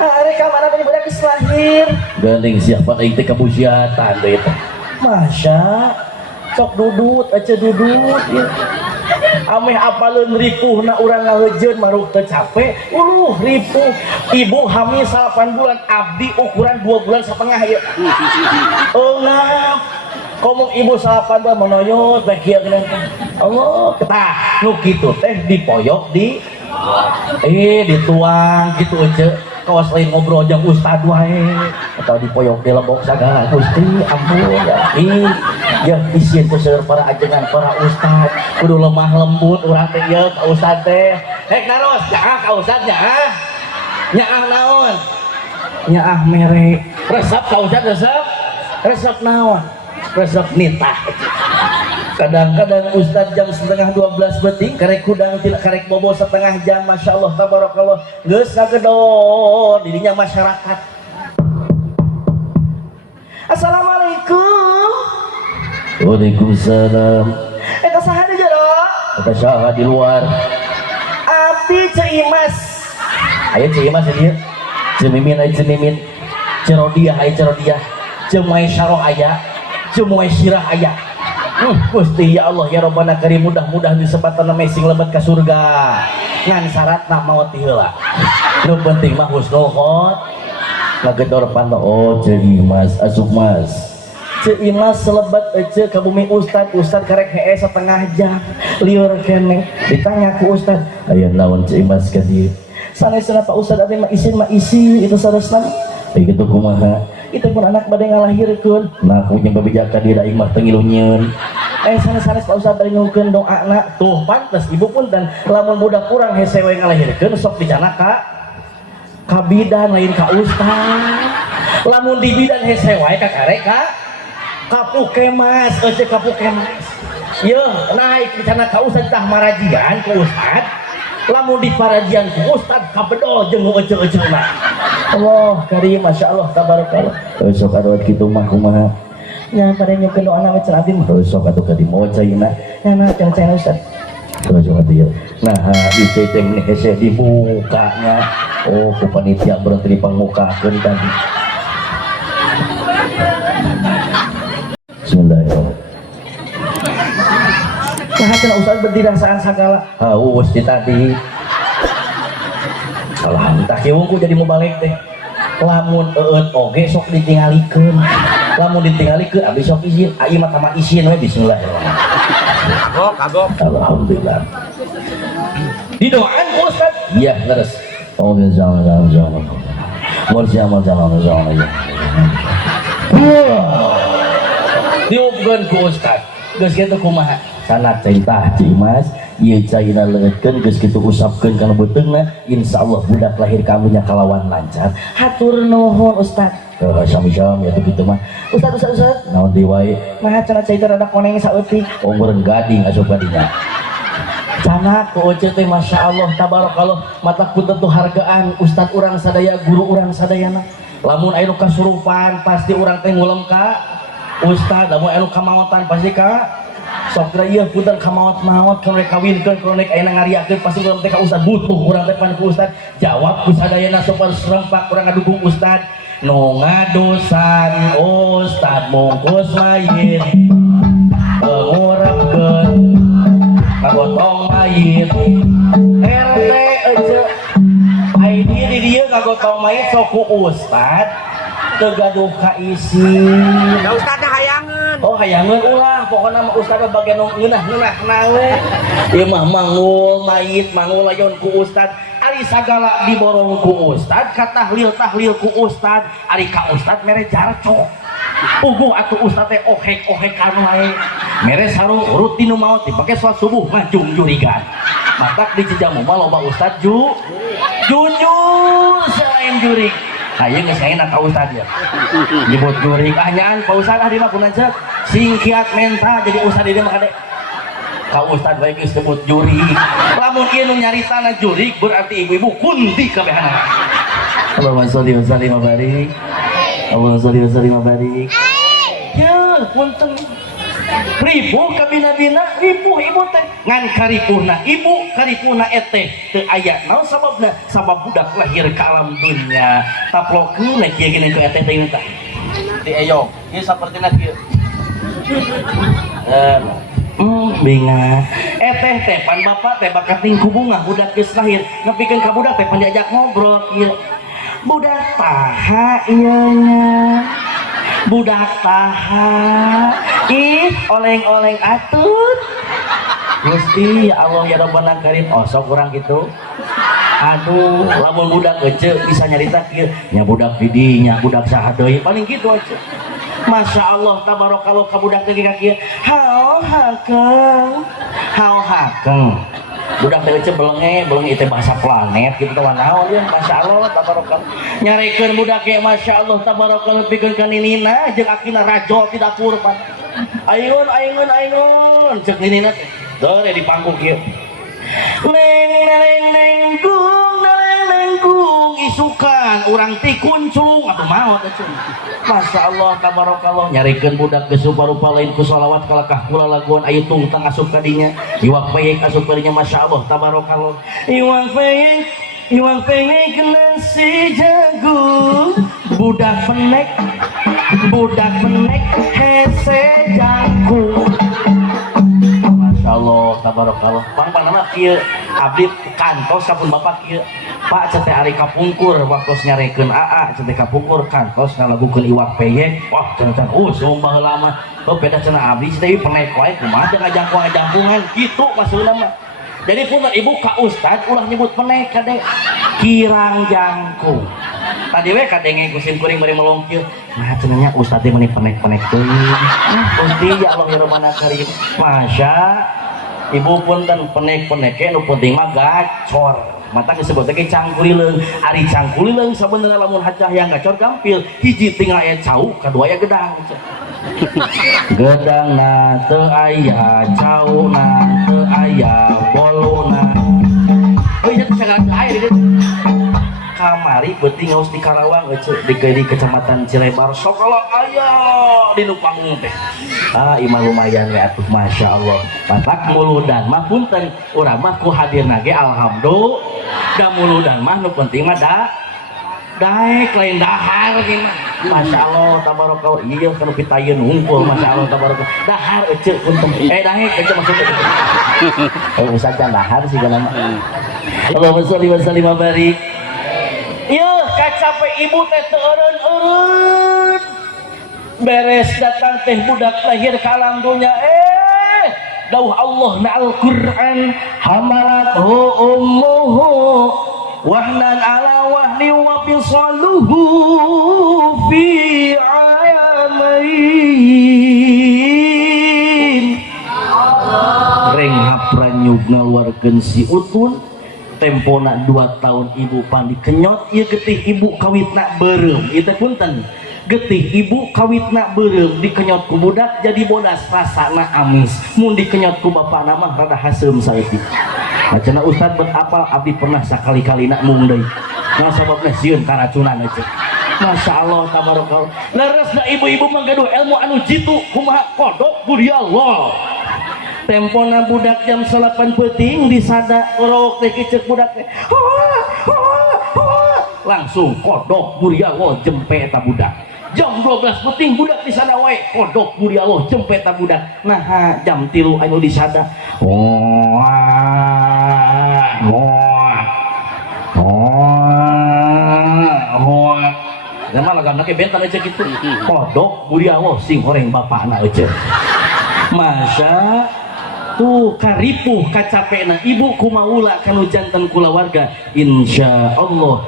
ari ka mana teh budak geus lahir geuning siapa aing teh kabusiatan teh eta masya sok dudut aja dudut ya ameh apaleun ripuhna urang ngaheujeun maruk teu capek ripuh ibu hamil 8 bulan abdi ukuran 2 bulan setengah ya ngap komong ibu 8 bulan menoyot bae kieu geuning Allah ketah nu kitu teh dipoyok di dituang kitu ece kawas lain ngobrol jeung ustad wae atau dipoyok di lebok sagala Gusti ampun ya isieun teh seueur para ajengan para ustad kudu lemah lembut urang teh ieu ka ustad teh hek naros nyaah ka ustad nyaah nyaah naon nyaah mere resep ka ustad resep naon resep nitah kadang-kadang ustad jam 11:30 beting karek kudang tidak karek bobo setengah jam masya Allah tabarakallah geus sagedon dirinya masyarakat assalamualaikum waalaikumsalam eta saha di jero eta saha di luar api ceimas aya ceimas ieu cemimin aya cemimin cerodiah aya cerodiah cemoe syarah aya cemoe sirah aya Gusti ya Allah ya Rabbana Karim mudah-mudahan disebatan mesing lebat ke surga ngan syaratna maot ti heula nu penting mah husnul khot ngagedor pantau ceuimas asup mas ceuimas selebat ece ka bumi ustad karek hee setengah jam liur keneh ditanya ku ustad aya naon ceuimas ka dieu sanesna Pak Ustad ade mah isi itu saresna kitu kumaha itu pun anak bade ngalahirkeun nah punya babijaka dia aing mah teu ngiluh nyieun sanes-sanes Pak Ustad bari nyungkeun doa anak tuh pantes ibu pun dan lamun budak kurang hese we ngalahirkeun sok dicana ka bidan lain ka ustad lamun di bidan hese wae ka karek ka pukemas ece ka pukemas yeuh naik dicana ka ustad tah marajian ku ustad lamun di parajian ku ustad kabedol jeung ece-ecena Allah karim masya Allah tabarakallah sok aduh kitu mah kumaha nya pada nyukeun doa na cenah abdi mah sok atuh ka di mocaina nya cenah ustad sok atuh nah di teh meni hese di mukanya oh ku panitia berarti dipangukakeun tadi bismillahirrahmanirrahim nah cenah ustad berdirasaan sagala haus di tadi alhamdulillah kieu ku jadi mubalik teh lamun eut oge sok ditingalikeun lamun ditingalikeun abdi sok izin ieu mah kamar izin we bismillahirrahmanirrahim kagok alhamdulillah didoakan ku ustad iya leres oh jangan diupkeun ku ustad geus kitu kumaha sanak cinta cimas ieu caina leutkeun geus kitu usapkeun kana beuteungna insyaallah budak lahir kamunya kalawan lancar hatur nuhun ustad sami-sami atuh kitu mah ustad naon di wae nah cenah cai teh rada koneng saeutik umurun gading asup kadinya canak ku ece teh masya Allah tabarakallah matak pun tentu hargaan ustad urang sadaya guru urang sadayana lamun aya nu kasurupan pasti urang teh ngulem ka ustad lamun aya nu kamaotan pasti ka sok kira ieu punten kamaot-maot kana rek kawinkeun kana rek ayeuna ngariakeun pasti urang teh ka ustad butuh urang teh pan ku ustad jawab ku sadayana sopan serempak urang ngadukung ustad nu ngadosan ustad mungkus mayit ngurepkeun kagotong mayit RT aja ID di dia kagotong mayit sok ku ustad tegaduh ka isi da ustad hayangeun oh hayangeun ulah pokona mah ustad bagian ngeunah nawe ieu mah mangul mayit mangul layon ku ustad ari sagala diborong ku ustad ka tahlil ku ustad ari ka ustad mere jarcok uguh atuh ustad teh ohek-ohekan wae mere sarung rutin nu maot dipake salat subuh ngajung jurigan matak di Cijamu mah loba ustad jujur selain jurig ayeuna geus ayeuna ka ustad ya nyebut jurig nyaan pa ustad ah di mah kunaon ceuk singkiat menta jadi ustad ieu mah kade ka ustad bae geus sebut jurig lamun ieu nu nyaritana jurig berarti ibu-ibu kunti kabehana Allahumma sholli wa sallim wa barik Allahumma sholli wa sallim wa barik ya punten ripuh ka bina-bina ripuh ibu teh ngan karipuhna ibu karipuhna eteh teu aya naon sababna sabab budak lahir ka alam dunya taplokeun kieu gini ku eteh teh tah di eyong ieu sapertina kieu binga eteh teh pan bapak teh bakat tingku bunga budak geus lahir ngepikeun ka budak teh pan diajak ngobrol ieu budak taha ieu nya budak taha ih oleng-oleng atut Gusti ya Allah ya Rabbana Karim oh sok kurang gitu aduh lamun budak ece bisa nyarita kieu nya budak didinya budak saha deui paling gitu aja Masya Allah tabarakallah ka budak teh kieu hao hakeng budak teh ece belenge itu bahasa planet gitu teh naon ya Masya Allah tabarakallah nyarikeun budak ge Masya Allah tabarakallah pikeun ka ninina jeung akina rajo tidak kurban ayeun cek ninina teh dore di panggung kieu neng gung isukan urang ti kuncung atuh maot atuh Masya Allah tabarakallah nyarikeun budak geus rupa-rupa lain ku shalawat kalakah kula laguan ayu tungtang asup ka dinya iwak peyek asup ka dinya Masya Allah tabarakallah iwak peyek nasi jagung budak penek hese jangkung Masya Allah tabarakallah pang-pangna kieu abdi kantos kapun bapak kieu Pak cete ari kapungkur waktu nyarekeun AA cete kapungkur kantos ngalagukeun iwak peyek wah cenah sumpah heula mah beda cenah abdi cete penek wae kumaha teh ngajangkungan kitu maksudna mah jadi punten ibu ka ustad ulah nyebut penek kade kirang jangkung tadi we kadenge kusim kuring bari melongkieu nah cenanya ustaz teh meuni penek-penek teuing Gusti ya Allah ya Rahman Karim masya ibu punten penek-penek ke nu penting mah gacor mata disebut lagi cangkulileung ari cangkulileung sabenerna lamun hajah yang gacor gampil hiji tinggal aya cau kadua aya gedang gedang na teu aya cau na teu aya bolona oh iya sangat air kamari beuting ngaos di Karawang di kecamatan Cilebar sokolok aya di nu panggung teh imah lumayan we atuh masyaallah matak muludan mah punten urang mah ku hadirna ge alhamdulillah da muludan mah nu penting mah daek lain dahar ge mah masyaallah tabarakallah ieu kana pitayeun hungkul masyaallah tabarakallah dahar ece punten daek ece maksudna usah dahar sih kana mah Allahumma sholli wa sallim wa barik ieu kacape ibu teh teu eureun-eureun beres datang teh budak lahir ka alam dunya dawuh Allah na Al-Qur'an hamalathu ummuhu wahnan ala wahni wa fisaluhu fi ayamain reng hapranyug ngaluarkeun si utun tempona 2 tahun ibu pandi kenyot ieu getih ibu kawitna beureum ieu teh punten getih ibu kawitna beureum dikenyot ku budak jadi bodas rasana amis mun dikenyot ku bapana mah rada haseum saeutik cenah ustad berapal abdi pernah sakali-kalina mung deui nah sababna sieun karacunan ece masyaallah tabarakallah leresna ibu-ibu manggaduh ilmu anu jitu kumaha kodok budi Allah tempona budak jam 8 peuting disada orok teh kicek budak teh langsung kodok budi Allah jempe eta budak jam 12 peuting budak disada wae kodok budi Allah jempe eta budak nah jam 3 anu disada Lama lagana ke bentan aja gitu kodok budi Allah sing horeng bapakna aja masa tuh karipuh kacapena ibu kumaula kanu jantan kulawarga insya Allah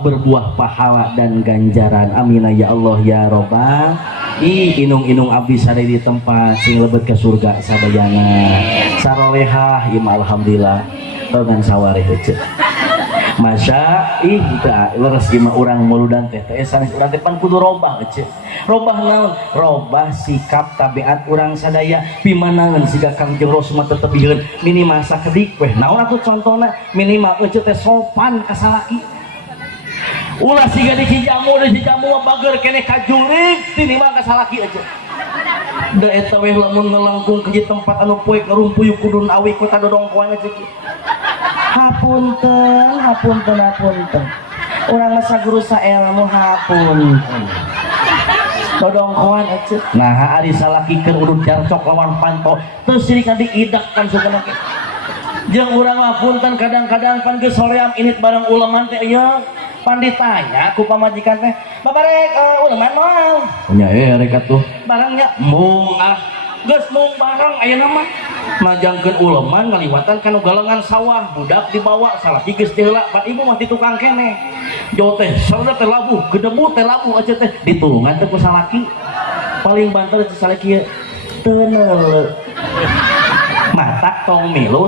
berbuah pahala dan ganjaran amin ya Allah ya robbal inung-inung abdi sare di tempat sing lebet ke surga sadayana sarolehah ima alhamdulillah dengan sawareh ece masa da leres gimana orang muludan teh sanes urang teh pan kudu robah ece robah naon robah sikap tabiat urang sadaya pimanangan siga Kangjeng Rasul mah tetebieun minimal sakedik weh naon atuh contona minimal ece teh sopan ka salaki ulah siga di cijamu mah bager keneh kajurig minimal ka salaki ece da eta weh lamun ngelangkung ke tempat anu poek ngarumpuyuk kudun awi kota dodongkoan ece hapunten urang masa guru saelmu hapunten dodongkoan ece nah ari salakikeun udud jarcok lawan panto teu sirik diidakkan sukana ke jeung urang mah punten kadang-kadang pan geus hoream init bareng uleman teh ieu pan ditanya ku pamajikan teh babarek uleman moal nya rek atuh barangnya mung geus mung barang ayeuna mah majangkeun uleman ngaliwatan kana galengan sawah budak dibawa salaki geus diheula pan ibu mah di tukang keneh jo teh saeuda teh labuh gedebu teh labuh aja teh ditulungan teh ku salaki paling banter teh salaki teu neuleuh matak tong milu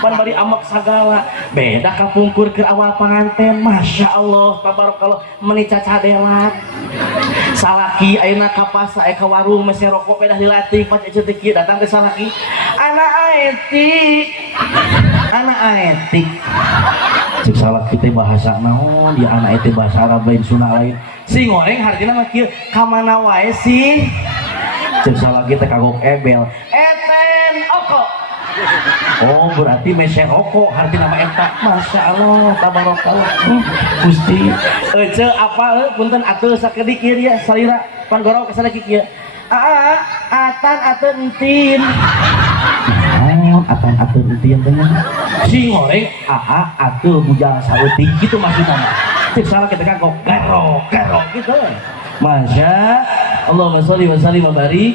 pan bari amak sagala beda kapungkur ke awal panganten masya Allah tabarakallah meni cacadelat salaki ayeuna ka pasar ka warung mese rokok pedah dilatih pas ece teh kieu datang ke salaki anak aetik cek salaki teh bahasa naon dia anak teh bahasa Arab lain Sunda lain si ngoreng hartina mah kieu ka mana wae sih cek salaki teh kagok ebel eten oko oh berarti mese rokok harti nama eta masya Allah tabarakallah Gusti ece apa punten atuh sakedik ieu dia salira pan gorok salaki kieu atan atuh entin atan atuh entin teh si ngoreng atuh bujang saeutik kitu maksudna cek salah kita kagok garok gitu masya Allahumma sholli wa sallim wa barik.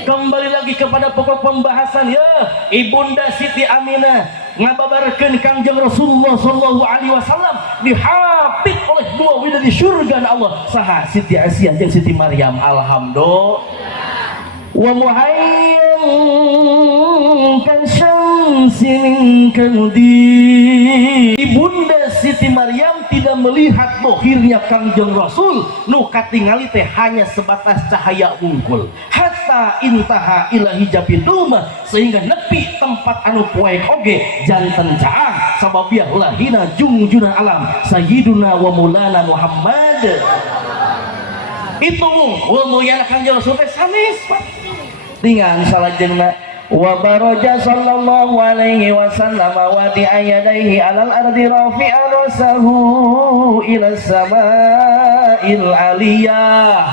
Kembali lagi kepada pokok pembahasan ya Ibunda Siti Aminah ngababarkeun Kangjeng Rasulullah sallallahu alaihi wasallam dihapit oleh dua widadari surga Allah saha Siti Aisyah jeung Siti Maryam. Alhamdulillah. Wa muhayyan kan syamsin kanudi. Ibunda Siti Maryam tidak melihat dohirnya Kangjeng Rasul nu katingali teh hanya sebatas cahaya unggul hatta intaha ila hijabin rumah sehingga nepi tempat anu poek oge janten caang sababiah lahina jungjuna alam sayyiduna wa maulana Muhammad. Itu wa mulyana Kangjeng Rasul teh sanes tinggal salajengna wa baraja sallallahu alaihi wasallam wa di ayadaihi alal ardi rafi'a rasahu ila sama'il aliyah.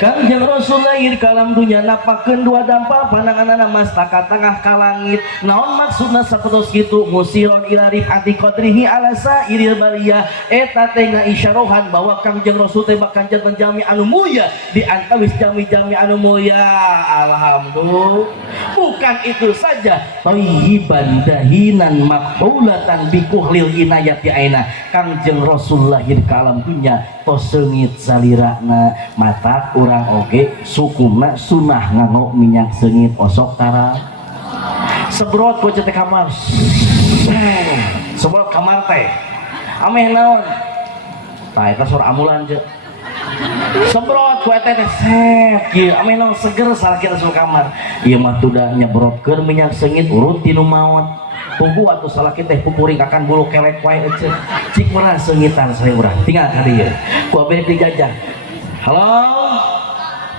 Kangjeng Rasul lahir ke alam dunia napakeun dua dampa pandanganna mastaka tengah ka langit. Naon maksudna sapertos kitu? Musiron ila rifati qadrihi ala sairil bariyah. Eta teh ngaisyarahan bahwa Kangjeng Rasul teh bakanjat menjami anu mulia di antawis jami-jami anu mulia. Alhamdulillah. Bukan itu saja, thayyiban dahinan makhulatan bikuhlil inayati aina. Kangjeng Rasul lahir ke alam dunia tos seungit salirana mata urang oge sukumna sunah nganggo minyak seungit osok tara sebrot ku teh kamar sebrot kamar teh ameh naon tah eta sor amulan je sebrot ku teh set kieu ameh naon seger salaki rasul kamar ieu mah tuda nyebrotkeun minyak seungit urut tinu maot tunggu atuh salaki teh pupuring akan bulu kelek wae eceuk cik meureun seungitan sare urang tinggal ka dieu ku abdi dijajah. Halo,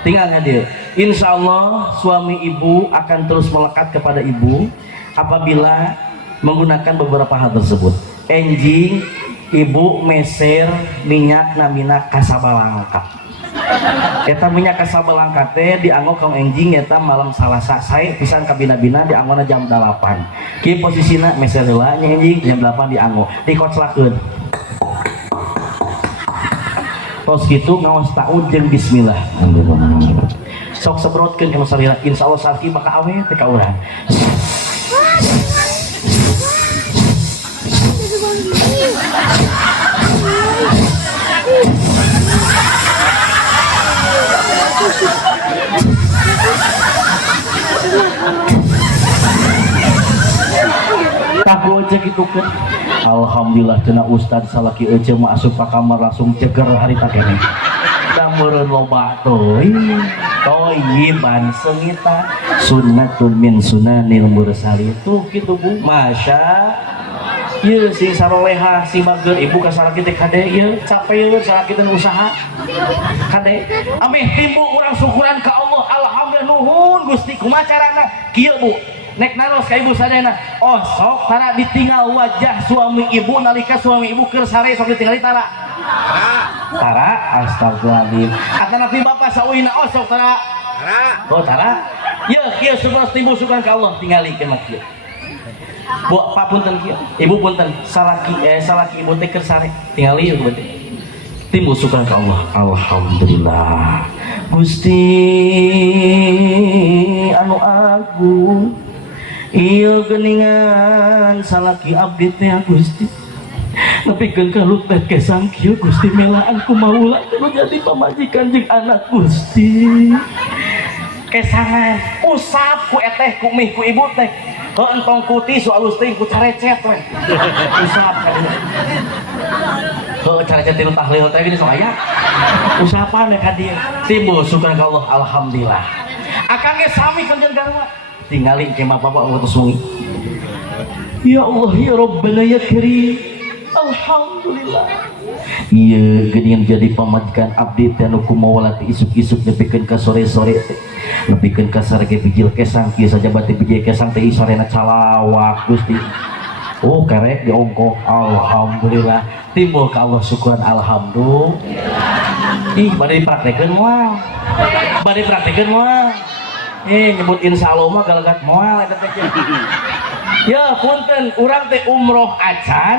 tinggal hadir. Insya Allah suami ibu akan terus melekat kepada ibu apabila menggunakan beberapa hal tersebut. Enjing, ibu meser minyak namina kasabalangka. Eta minyak kasabalangka teh dianggo kaum enjing eta malam Salasa sae pisan ka bina-bina dianggona jam 8. Kieu posisina meser heula nya enjing jam 8 dianggo dikoclakeun. Tos gitu ngawas ta'ud jeung bismillah. Sok sebrotkeun kana salira insyaallah sarki bakal awet teh ka urang. Tahu aja gitu kan. Alhamdulillah cenah ustad salaki ece mah asup ka kamar langsung ceger harita keneh. Da meureun loba teuing. Thayyiban seungita sunnatun min sunanil mursalin. Tuh kitu Bu. Masya ieu sing saroleha si mager ibu ka salaki teh kade ieu capeueun salaki teh usaha. Kade ameh timbul urang syukuran ka Allah. Alhamdulillah nuhun Gusti kumaha carana? Kieu Bu. Nek naros ka ibu sadayana oh sok tara ditinggal wajah suami ibu nalika suami ibu keur sare sok ditinggali tara astagfirullahaladzim atana ti bapak sauhina oh sok tara oh tara ye kieu sebelas ibu sukan ka Allah tingali ke mah kieu Bu Pak punten kieu ibu punten salaki ibu teh keur sare tingali ieu teh timbul sukan ka Allah. Alhamdulillah Gusti anu agung ieu geuningan salaki abdi teh Gusti nepikeun ka lutbet kesang kieu Gusti melaan ku maula kudu jadi pamajikan jeung anak Gusti kesangan usap ku eteh ku mih ku ibu teh entong kuti su alus teuing ku carecet we usap ka dieu carecet tinu tahlil teh gini sok aya usapan ka dieu timbul syukur ka Allah. Alhamdulillah akang ge sami kanjeng garwa tinggalin ke bapak utus wengi. Ya Allah ya Rabbana ya Karim. Alhamdulillah. Iya geuningan jadi pamajikan abdi teh anu kumaha teh isuk-isuk nepikeun ka sore-sore teh. Nepikeun ka sarege bijil kesang kieu saja bati bijil kesang teh sorena calawak Gusti. Oh kerek diongkok. Alhamdulillah. Timbul ka Allah syukuran alhamdulillah. Ih bade dipraktekeun moal. Bade dipraktekeun moal. Nyebut insya Allah mah galagat moal eta teh. Ya punten urang teh umroh acan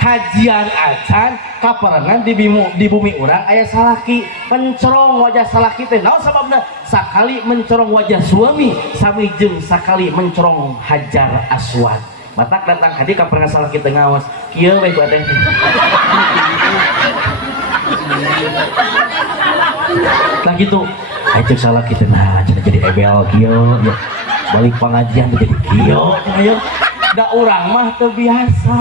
hajian acan kaparangan di bumi urang aya salaki mencorong wajah salaki teh naon sababna sakali mencorong wajah suami sami jeung sakali mencorong hajar aswad matak datang hadi kaparangan salaki teh ngawas kieu we ku teh nah gitu ayo salaki teh nah jadi ebel kieu ya balik pengajian jadi kieu ayo da urang mah teu biasa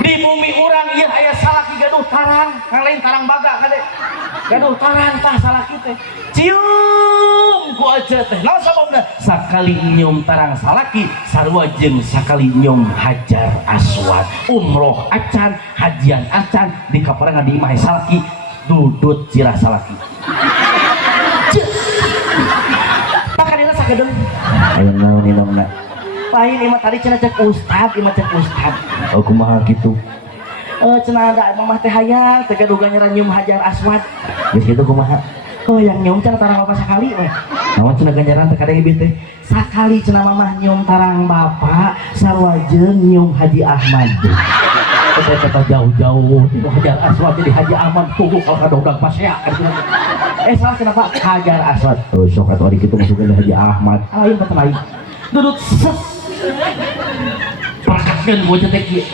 di bumi urang ieu aya salaki gaduh tarang ngalain tarang baga kade gaduh tarang tah salaki teh cium ku aja teh naon sababna sakali nyium tarang salaki sarua jeung sakali nyium hajar aswad umroh acan hajian acan di kaparangan di imah salaki dudut cirah salaki pakadina sakedeung aya naon inongna lain imah tadi cenah cek ustad imah cek ustad oh kumaha gitu cenah ada emang mah teh hayang teh gaduh ganyaran nyium hajar aswad geus kitu kumaha yang nyium cenah tarang bapak sakali we naon cenah ganjaran teh kadang ieu teh sakali cenah mamah nyium tarang bapak sarua jeung nyium Haji Ahmad kata jauh-jauh itu hajar aswad jadi Haji Ahmad tunggu kalau kadang pasea salah kenapa hajar aswad oh sok atuh ari kitu masukkeun Haji Ahmad lain teh lain duduk set prakatkeun bocah teh kieu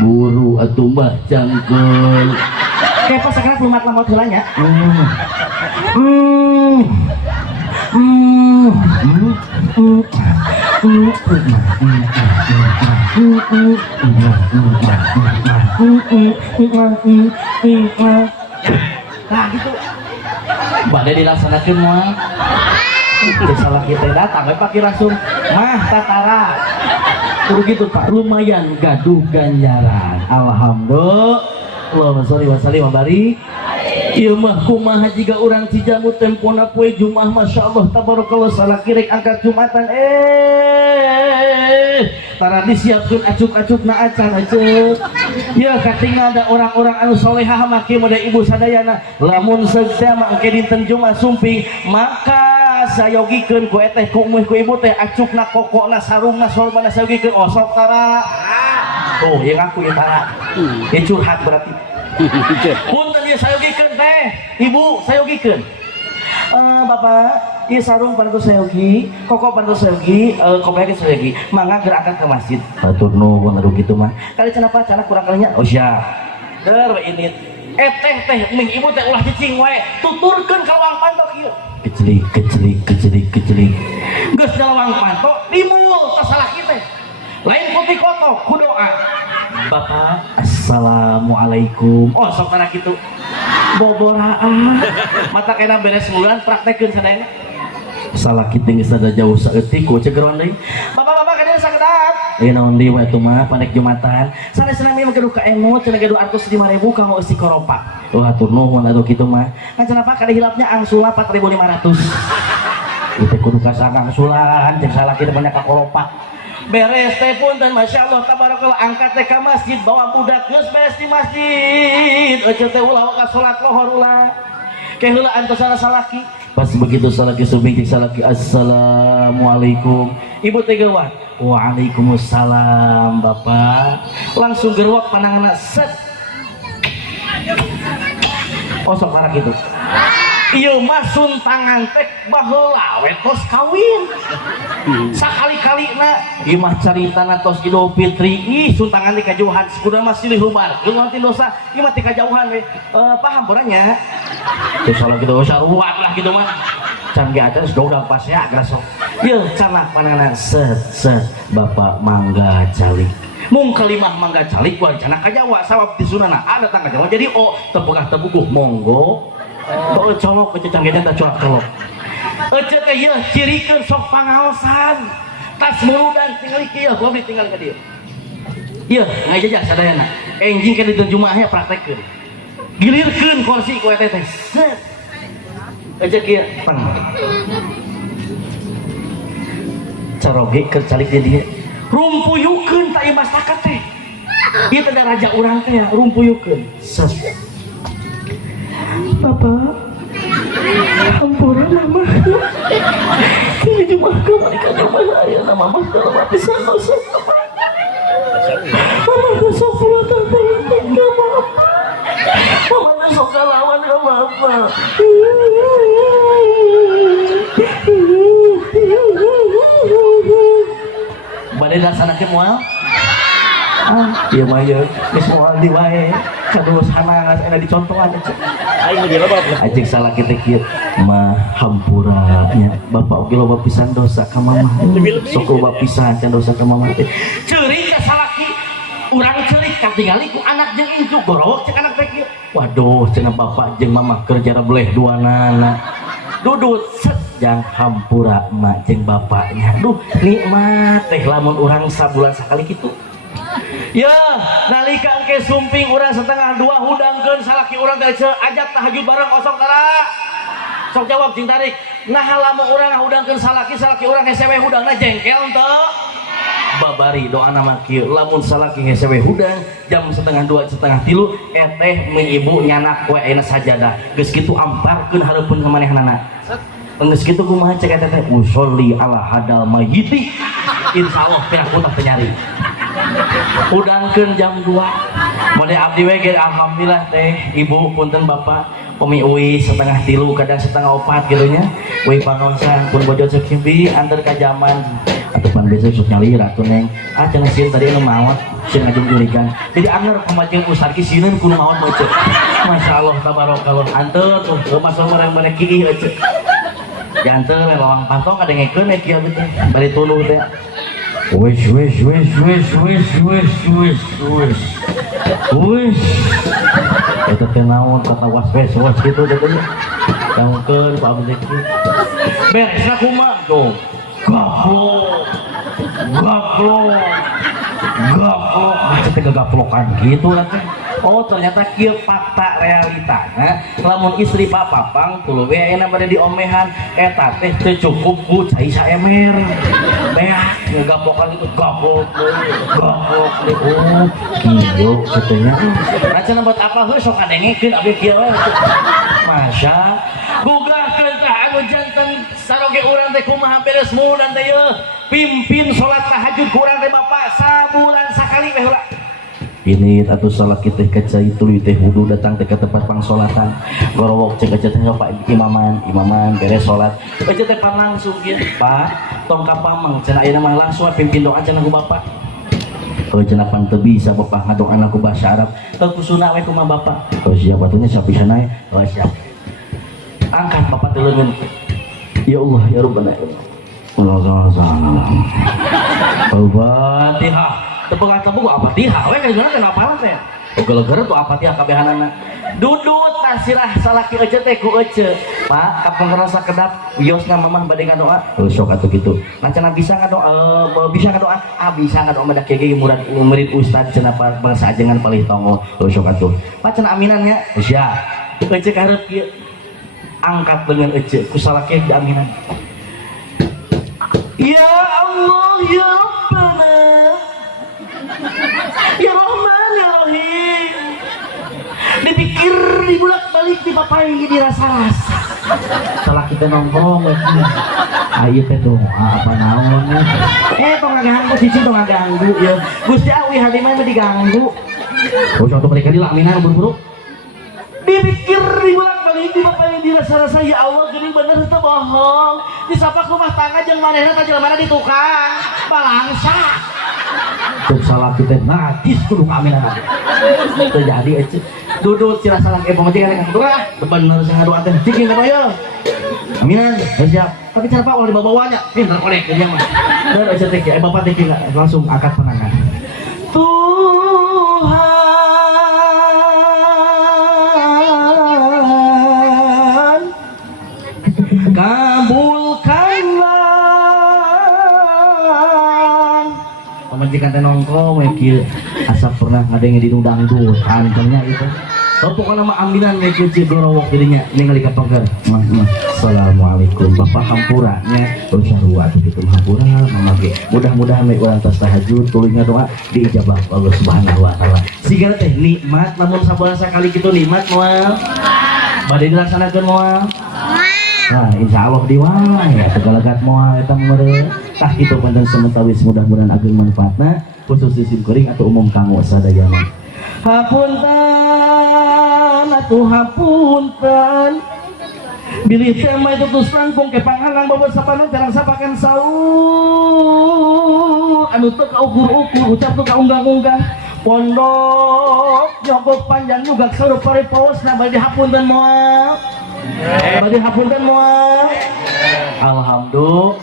buru atuh mbah cangkeul kayak pas sekarang lumat lamot heula nya nah gitu badai dilaksanakeun moal salah kita datang pakai langsung mah tatara kudu gitu Pak lumayan gaduh ganjaran alhamdulillah Allahumma sholli wa sallim wa barik ieu mah kumaha jiga urang cijamu tempona poe Jumaah masyaallah tabarakallah salaki rek angkat Jumatan tara disiapkeun acuk-acukna acan aceuk ya katingal ada orang-orang anu solehah make mode ibu sadayana lamun seugteh mah engke dinten Jumat sumping maka sayogikeun ku eteh ku umuh ku ibu teh acukna kokona sarungna solbana sayogikeun oh sok tara tuh yang aku ya tara ya curhat berarti punten ieu sayogikeun teh ibu sayogikeun bapak ieu sarung pantos sayogi koko pantos sayogi kopek sayogi mangga gerakan ke masjid atur nuhun atuh kitu mah kali cenah pacar kurang kalinya oh siap deur we ini teh ming ibu teh ulah cicing we tuturkeun ka lawang pantok ieu kecelik geus ka lawang pantok dimul tas salaki teh lain putih kotok ku doa bapak assalamualaikum oh sok tara kitu boboraan mata kena beres muluan praktekeun sadayana salaki tinggi sada jauh saeutik ku cegeron deui bapak-bapak kadang sakedat naon di we atuh mah panek Jumatan sanes-sanes mah gaduh ka emo cenah gaduh 5.000 kanggo eusi koropa oh hatur nuhun atuh kitu mah kan cenah Pak kada hilapnya angsula 4.500 itu kudu kasangka angsulan jeung salaki teh banyak ka koropa beres teh punten masyaallah tabarakallah angkat teh ka masjid bawa budak geus beres di masjid eceuk teh ulah ka salat lohor ulah ke heula antos salaki pas begitu salaki subing jeung salaki assalamualaikum ibu teh geuwah waalaikumsalam bapak langsung gerwak pandanganna set osok parah gitu ieu mah suntangan teh baheula we tos kawin sakali-kalina ieu mah caritana tos Idul Fitri ih suntangan di kajauhan kudu mah silih hubar nanti dosa ieu mah ti kajauhan we paham poranya terus kalau gitu saruat lah gitu mah can ge atas udah pas ya grasok ieu canak panangan set bapak mangga calik mung kalimah mangga calik war canak kajawa sawab di sunana ada tangga jawa jadi tepegah tebuguh monggo colok ece canggih dan colok colok ece teh ieu cirikeun sok pangaosan tas muludan tinggal kieu goblok tinggal ka dieu ieu ngajajah sadayana enjing ka di Jumaah praktekkeun gilirkeun kursi ku eta teh set ece kieu pang caroge keur calik di dieu rumpuyukeun ta ieu masyarakat teh ieu teh raja urang teh rumpuyukeun set Bapak, ampura mama. Ini cuma kamu dikasih bahaya nama mama kalau mati dosa. Mama besok pulang terbaik mama. Mama besok lawan ke mama. Badai laksanakan moal? Iya mah ya, geus moal di wae. Kados hanangas enak dicontohan aja. Aing dia apa? Ajeng salah kita kieu mah hampura nya. Bapak oge loba pisan dosa ka mama. Sok loba pisan can dosa ka mama teh. Ceurik ka salaki. Urang ceurik katingali ku anak jeung incu gorowok cek anak teh kieu. Waduh, cenah bapak jeung mama kerja boleh duanana. Dudut set jang hampura emak jeung bapaknya. Duh, nikmat teh lamun urang sabulan sakali kitu. Ya, nalika engke sumping urang setengah dua hudangkeun salaki urang teh ajak tahajud bareng osok tara. Sok jawab jeung tarik. Nah lamun urang hudangkeun salaki urang hese we hudangna jengkel teu? Babari doa nama kieu lamun salaki hese we hudang jam setengah dua setengah tilu teh mi ibu nyanak we ayeuna sajadah. Geus kitu amparkeun hareupeun ka manehanana. Geus kitu kumaha cek eta teh usolli ala hadal mayyiti. Insyaallah piraku tah nyari. Udangkeun jam 2 mode abdi we ge alhamdulillah teh ibu punten bapak Umi Uwi setengah tilu kadang setengah 4 gitu nya we panonsan pun bojot sekimbi antar ka jaman atupan biasa sok nyali ratu neng cenah sieun tadi anu maot cenah ngajung jurikan jadi anger pamajeng usar ki sieun kudu maot beuceuk masyaallah tabarakallah anteur tuh masuk mereng bare kieu cek janteur lawang pantong kadengekeun we kieu teh bari tuluh teh wish itu teh naon kata was gitu katanya dangkeun Pak Abdi kieu beresna kumaha tuh gaplok macet gagaplokan gitu lah teh. Oh ternyata kieu fakta realitana lamun istri papapang tuluy we ayeuna bade diomehan eta teh teu cukup ku cai saemer beak ngagaplokan itu gaplok oh kieu katanya acan buat apa heuh sok kadengekeun abdi kieu we masya gugahkeun tah anu janten saroge urang teh kumaha beres mudan teh yeuh pimpin salat tahajud ku urang teh bapak sabulan sakali we heula ini atau salat kita kecai tuluy teh wudu datang ke tempat pangsolatan gorowok cek aja teh Pak imaman beres salat aja teh pan langsung kieu Pak tong ka pamang cenah ayeuna mah langsung pimpin doa cenah ku bapak kalau cenah pan teu bisa bapak ngadoan ku bahasa Arab teu kusuna we kumaha bapak oh siap atunya sapisana oh siap angkat bapak teh leungeun ya Allah ya Rabbana Al-Fatihah tepung Al-Fatihah we kana kenapa teh ogel-ogel tuh Al-Fatihah kabehanana dudut tah sirah salaki ece teh ku ece Pak kapan ngerasa kedap wiosna mamah bade ngadoa sok atuh kitu macana bisa ngadoa bisa ngadoa mah da kieu murid ustad cenah bangsa ajengan palih tongo sok atuh macana aminan nya sia ece karep kieu angkat dengan ece ku salaki diaminan ya Allah ya Rabbana ya Rahman ya Rahim dipikir dibulak balik dipapai dirasa-rasa setelah kita nongkrong ayo teh doa apa naon tong ngaganggu cici tong ngaganggu ya Gusti Awi hadi mah diganggu contoh mereka dilaminan buru-buru dipikir dibulak balik dipapai dirasa-rasa ya Allah geuning bener teu bohong disapak rumah tangga jeung manehna teh jelema di tukang balangsa tuh salah kita najis kudu kaminan terjadi aja duduk sila salah kayak pemajikan yang kedua bener saya ngadoa teh cikin apa ya aminan siap tapi cara pak kalau dibawa-bawanya pinter korek dia mah dan aja teh bapak teh langsung angkat penangan Tuhan kabulkanlah pemajikan teh nongkrong we kieu asa pernah ngadenge di dangdut antengnya itu pokoknya nama ambilan we kieu gorowok dirinya ningali ka tongker assalamualaikum bapak hampuranya sarua atuh kitu hampura mamage mudah-mudahan we urang tos tahajud tuluy ngadoa diijabah Allah Subhanahu wa taala sigana teh nikmat lamun sabelas kali kitu nikmat moal bade dilaksanakeun moal Nah, insya Allah diwang ya segala gat moal eta meureun. Tah kitu panten sementawis mudah-mudahan ageng manfaatna khusus di simkuring atau umum kanggo sadayana. Hapunten atuh hapunten. Bilih tema itu terus langkung ke panghalang bawa sapana jarang sapakan sau anu teu kaukur-ukur ucap teu kaunggah-unggah pondok nyogok panjang juga sarup pare paosna bade hapunten moal. Bade hapunten moal. Alhamdulillah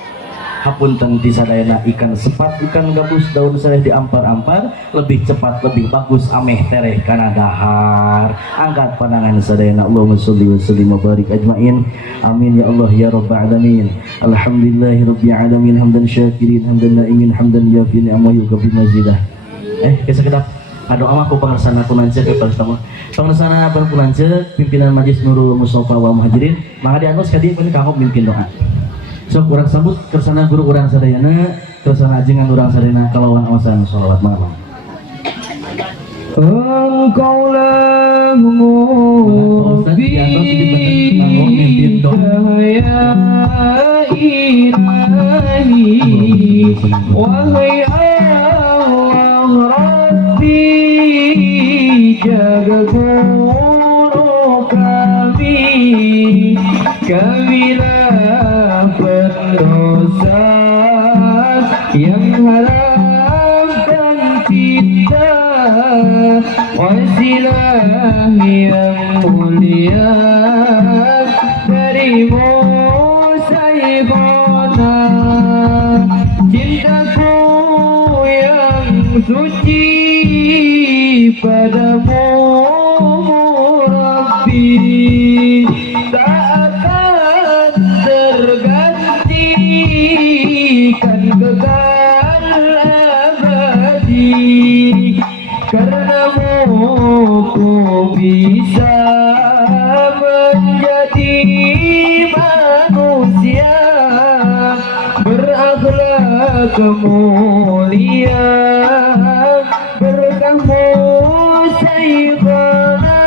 hapunten di sadayana ikan sepat ikan gabus daun sereh diampar-ampar lebih cepat lebih bagus ameh tereh kana dahar angkat pandangan sadayana Allahumma sholli wa sallim wa barik ajmain amin ya Allah ya rabbal alamin alhamdulillahirabbil alamin hamdan syakirin hamdan naimin hamdan yafi ni'amah yukafi mazidah kesekedap doa aku pengersana kunanceuk ke pertama pengersana kunanceuk pimpinan Majelis Nurul Mustofa wal Muhajirin maka diantos ka dieu kanggo mimpin doa. Sok urang sambut kersana guru urang sadayana kersana ajengan urang sadayana kalawan awasan sholawat malam. Engkaulah Rabbi ya ilahi wahai Allah Rabbi jaga guru kamilah pendosa yang harapkan cinta wasilah yang mulia darimu Sayyidana cintaku yang suci padamu Rabbi tak akan tergantikan kekal abadi karenamu ku bisa menjadi manusia berakhlak mulia berkahmu Sayyidana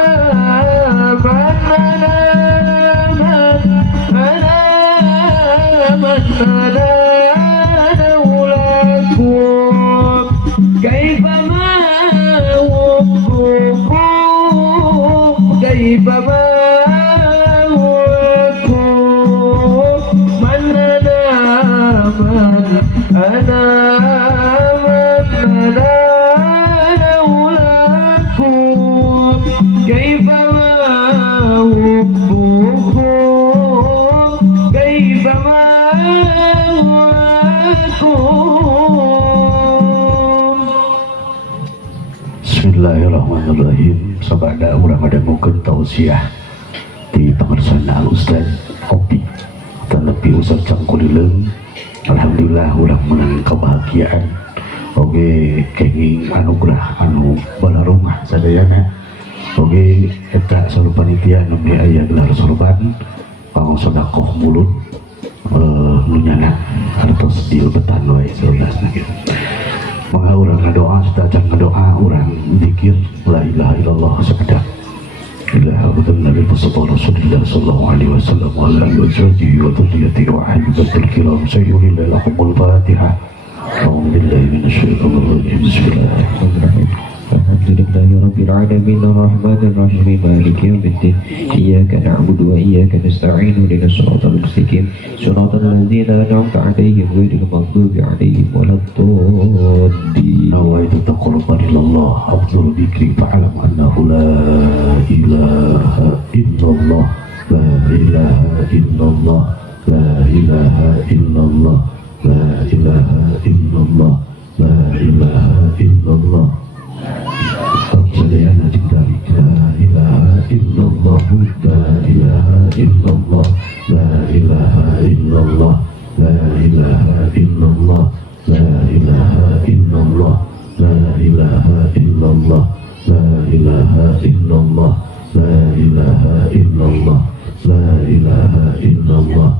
Bismillahirrahmanirrahim. Sabada urang ngadangukeun tausiah di pengersana Ustaz Opi terlebih Ustaz Cangkulileung. Alhamdulillah urang menang kebahagiaan oge kenging anugerah anu balarumah sadayana oge eta salu panitia anu aya gelar sorban pangong sedekah mulut nu nyana hartos dilebetan wae sebelasna kitu. Maka orang ngadoa sedang ngadoa orang zikir la ilaha illallah sekedap ilaha betul Nabi Mustafa Rasulullah sallallahu alaihi wasallam wa alihi wa sahbihi wa dhurriyyatihi wa ahlihi kiram sayyidina lahumul fatihah. A'udzu billahi minasyaitonir rajim. Bismillahirrahmanirrahim. Alhamdulillahi rabbil alamin arrahmanir rahim maliki yaumiddin iyyaka na'budu wa iyyaka nasta'in ihdinas siratal mustaqim siratal ladzina an'amta 'alaihim ghairil maghdubi 'alaihim waladdallin. Nawaitu taqarruban afdhal dzikri fa'lam annahu la ilaha illallah la ilaha illallah la ilaha illallah la ilaha illallah la ilaha illallah. Sadayana dikari la ilaha illallah la ilaha illallah la ilaha illallah la ilaha illallah la ilaha illallah la ilaha illallah la ilaha illallah la ilaha illallah la ilaha illallah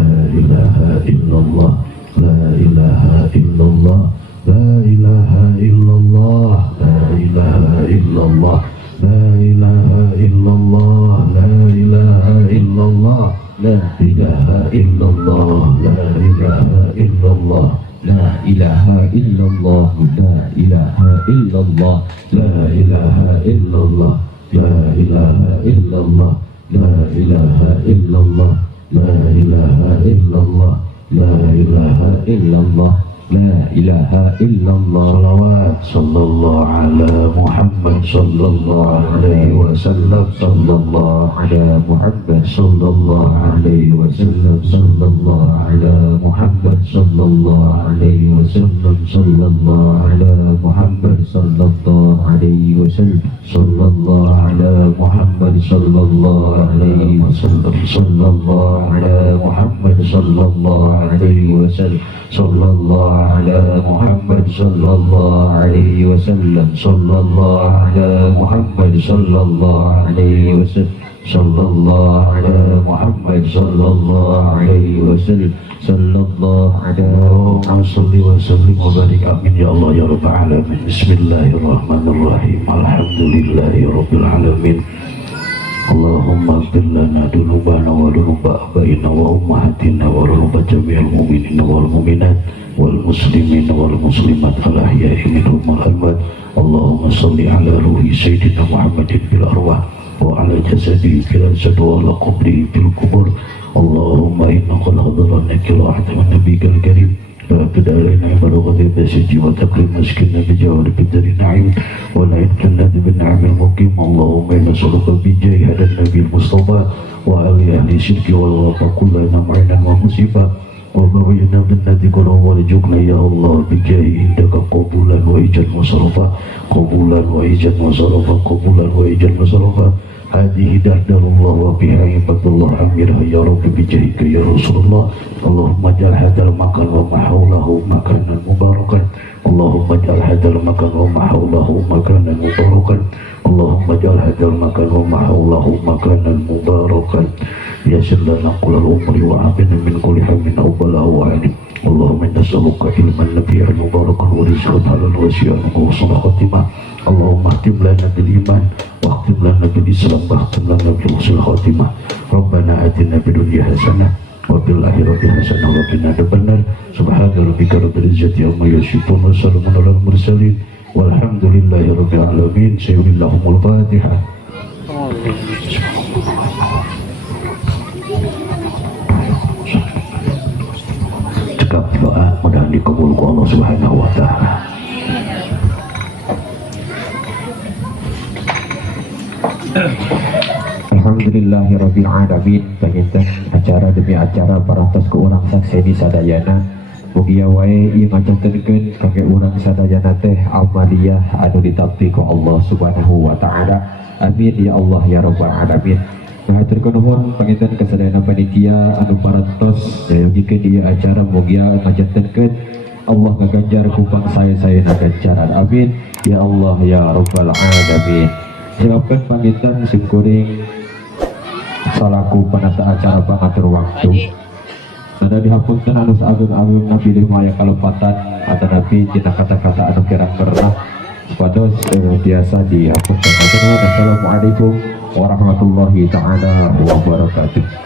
la ilaha illallah la ilaha illallah la ilaha illallah la ilaha illallah la ilaha illallah la ilaha illallah لا إله إلا الله لا إله إلا الله لا إله إلا الله لا إله إلا الله لا إله إلا الله لا إله إلا الله لا إله إلا الله لا إله إلا الله لا إله إلا الله لا إله إلا الله صلوات صلى الله على محمد صلى الله عليه وسلم صلى الله على محمد صلى الله عليه وسلم صلى الله على محمد صلى الله عليه وسلم صلى الله على محمد صلى الله عليه وسلم صلى الله على محمد صلى الله عليه وسلم صلى الله على محمد صلى الله عليه وسلم صلى الله على محمد صلى الله عليه وسلم صلى الله على محمد صلى الله عليه وسلم صلى الله على محمد صلى الله عليه وسلم صلى الله على محمد صلى وسلم وبارك آمين يا الله يا رب العالمين بسم الله الرحمن الرحيم الحمد لله رب العالمين اللهم اغفر لنا ذنوبنا وذنوب آبائنا وأمهاتنا وذنوب جميع المؤمنين والمؤمنات والمسلمين والمسلمات الأحياء منهم والأموات اللهم صل على روح سيدنا محمد في الأرواح وعلى جسده في الأجساد وعلى قبره في القبور اللهم إنا قد حضرنا كراحة من نبيك الكريم فأبد علينا بلغة البسج وتكريم مسكنا بجوار بدر النعيم ونعيم جنة بالنعم المقيم اللهم إنا نسألك بجاه هذا النبي المصطفى وعلى أهل الشرك والوفا كلنا معينا ومصيبا وبوينا بالنبي قرآن ورجوكنا يا الله بجاه عندك قبولا وإيجاد وصرفا قبولا وإيجاد وصرفا قبولا وإيجاد وصرفا هذه دار الله وبها عباد الله أميرها يا رب بجاهك يا رسول الله اللهم اجعل هذا المكان وما حوله مكانا مباركا اللهم اجعل هذا المكان وما حوله مكانا مباركا اللهم اجعل هذا المكان وما حوله مكانا مباركا يسر لنا كل الأمر وعافنا من كل هم أو بلاء وعين اللهم نسألك علما نافعا مباركا ورزقا حلالا واسعا وحسن خاتمة اللهم اختم لنا بالإيمان واختم لنا بالإسلام واختم لنا بحسن الخاتمة ربنا آتنا في الدنيا حسنة وفي الآخرة حسنة وقنا عذاب النار سبحان ربك رب العزة عما يصفون وسلام على المرسلين والحمد لله رب العالمين سيد اللهم الفاتحة cekap doa mudah dikabulkan Allah Subhanahu wa taala. Alhamdulillahirabbil alamin. Panginten acara demi acara parantos ke urang sakseni sadayana mugia wae ieu ngacantenkeun kangge urang sadayana teh amaliyah anu ditampi ku Allah Subhanahu wa taala. Amin ya Allah ya rabbal alamin. Mahaturkeun nuhun panginten kasadayana panitia anu parantos nyayogikeun ieu acara mugia ngacantenkeun Allah ngaganjar kupang saya-sayana ganjaran. Amin ya Allah ya rabbal alamin. Siapkan pangitan simkuring salaku penata acara pangatur waktu ada dihapunkan anus agung-agung nabi lima kalepatan ada nabi cina kata-kata anu kirang pernah pados biasa dihapunkan. Assalamualaikum warahmatullahi ta'ala wabarakatuh.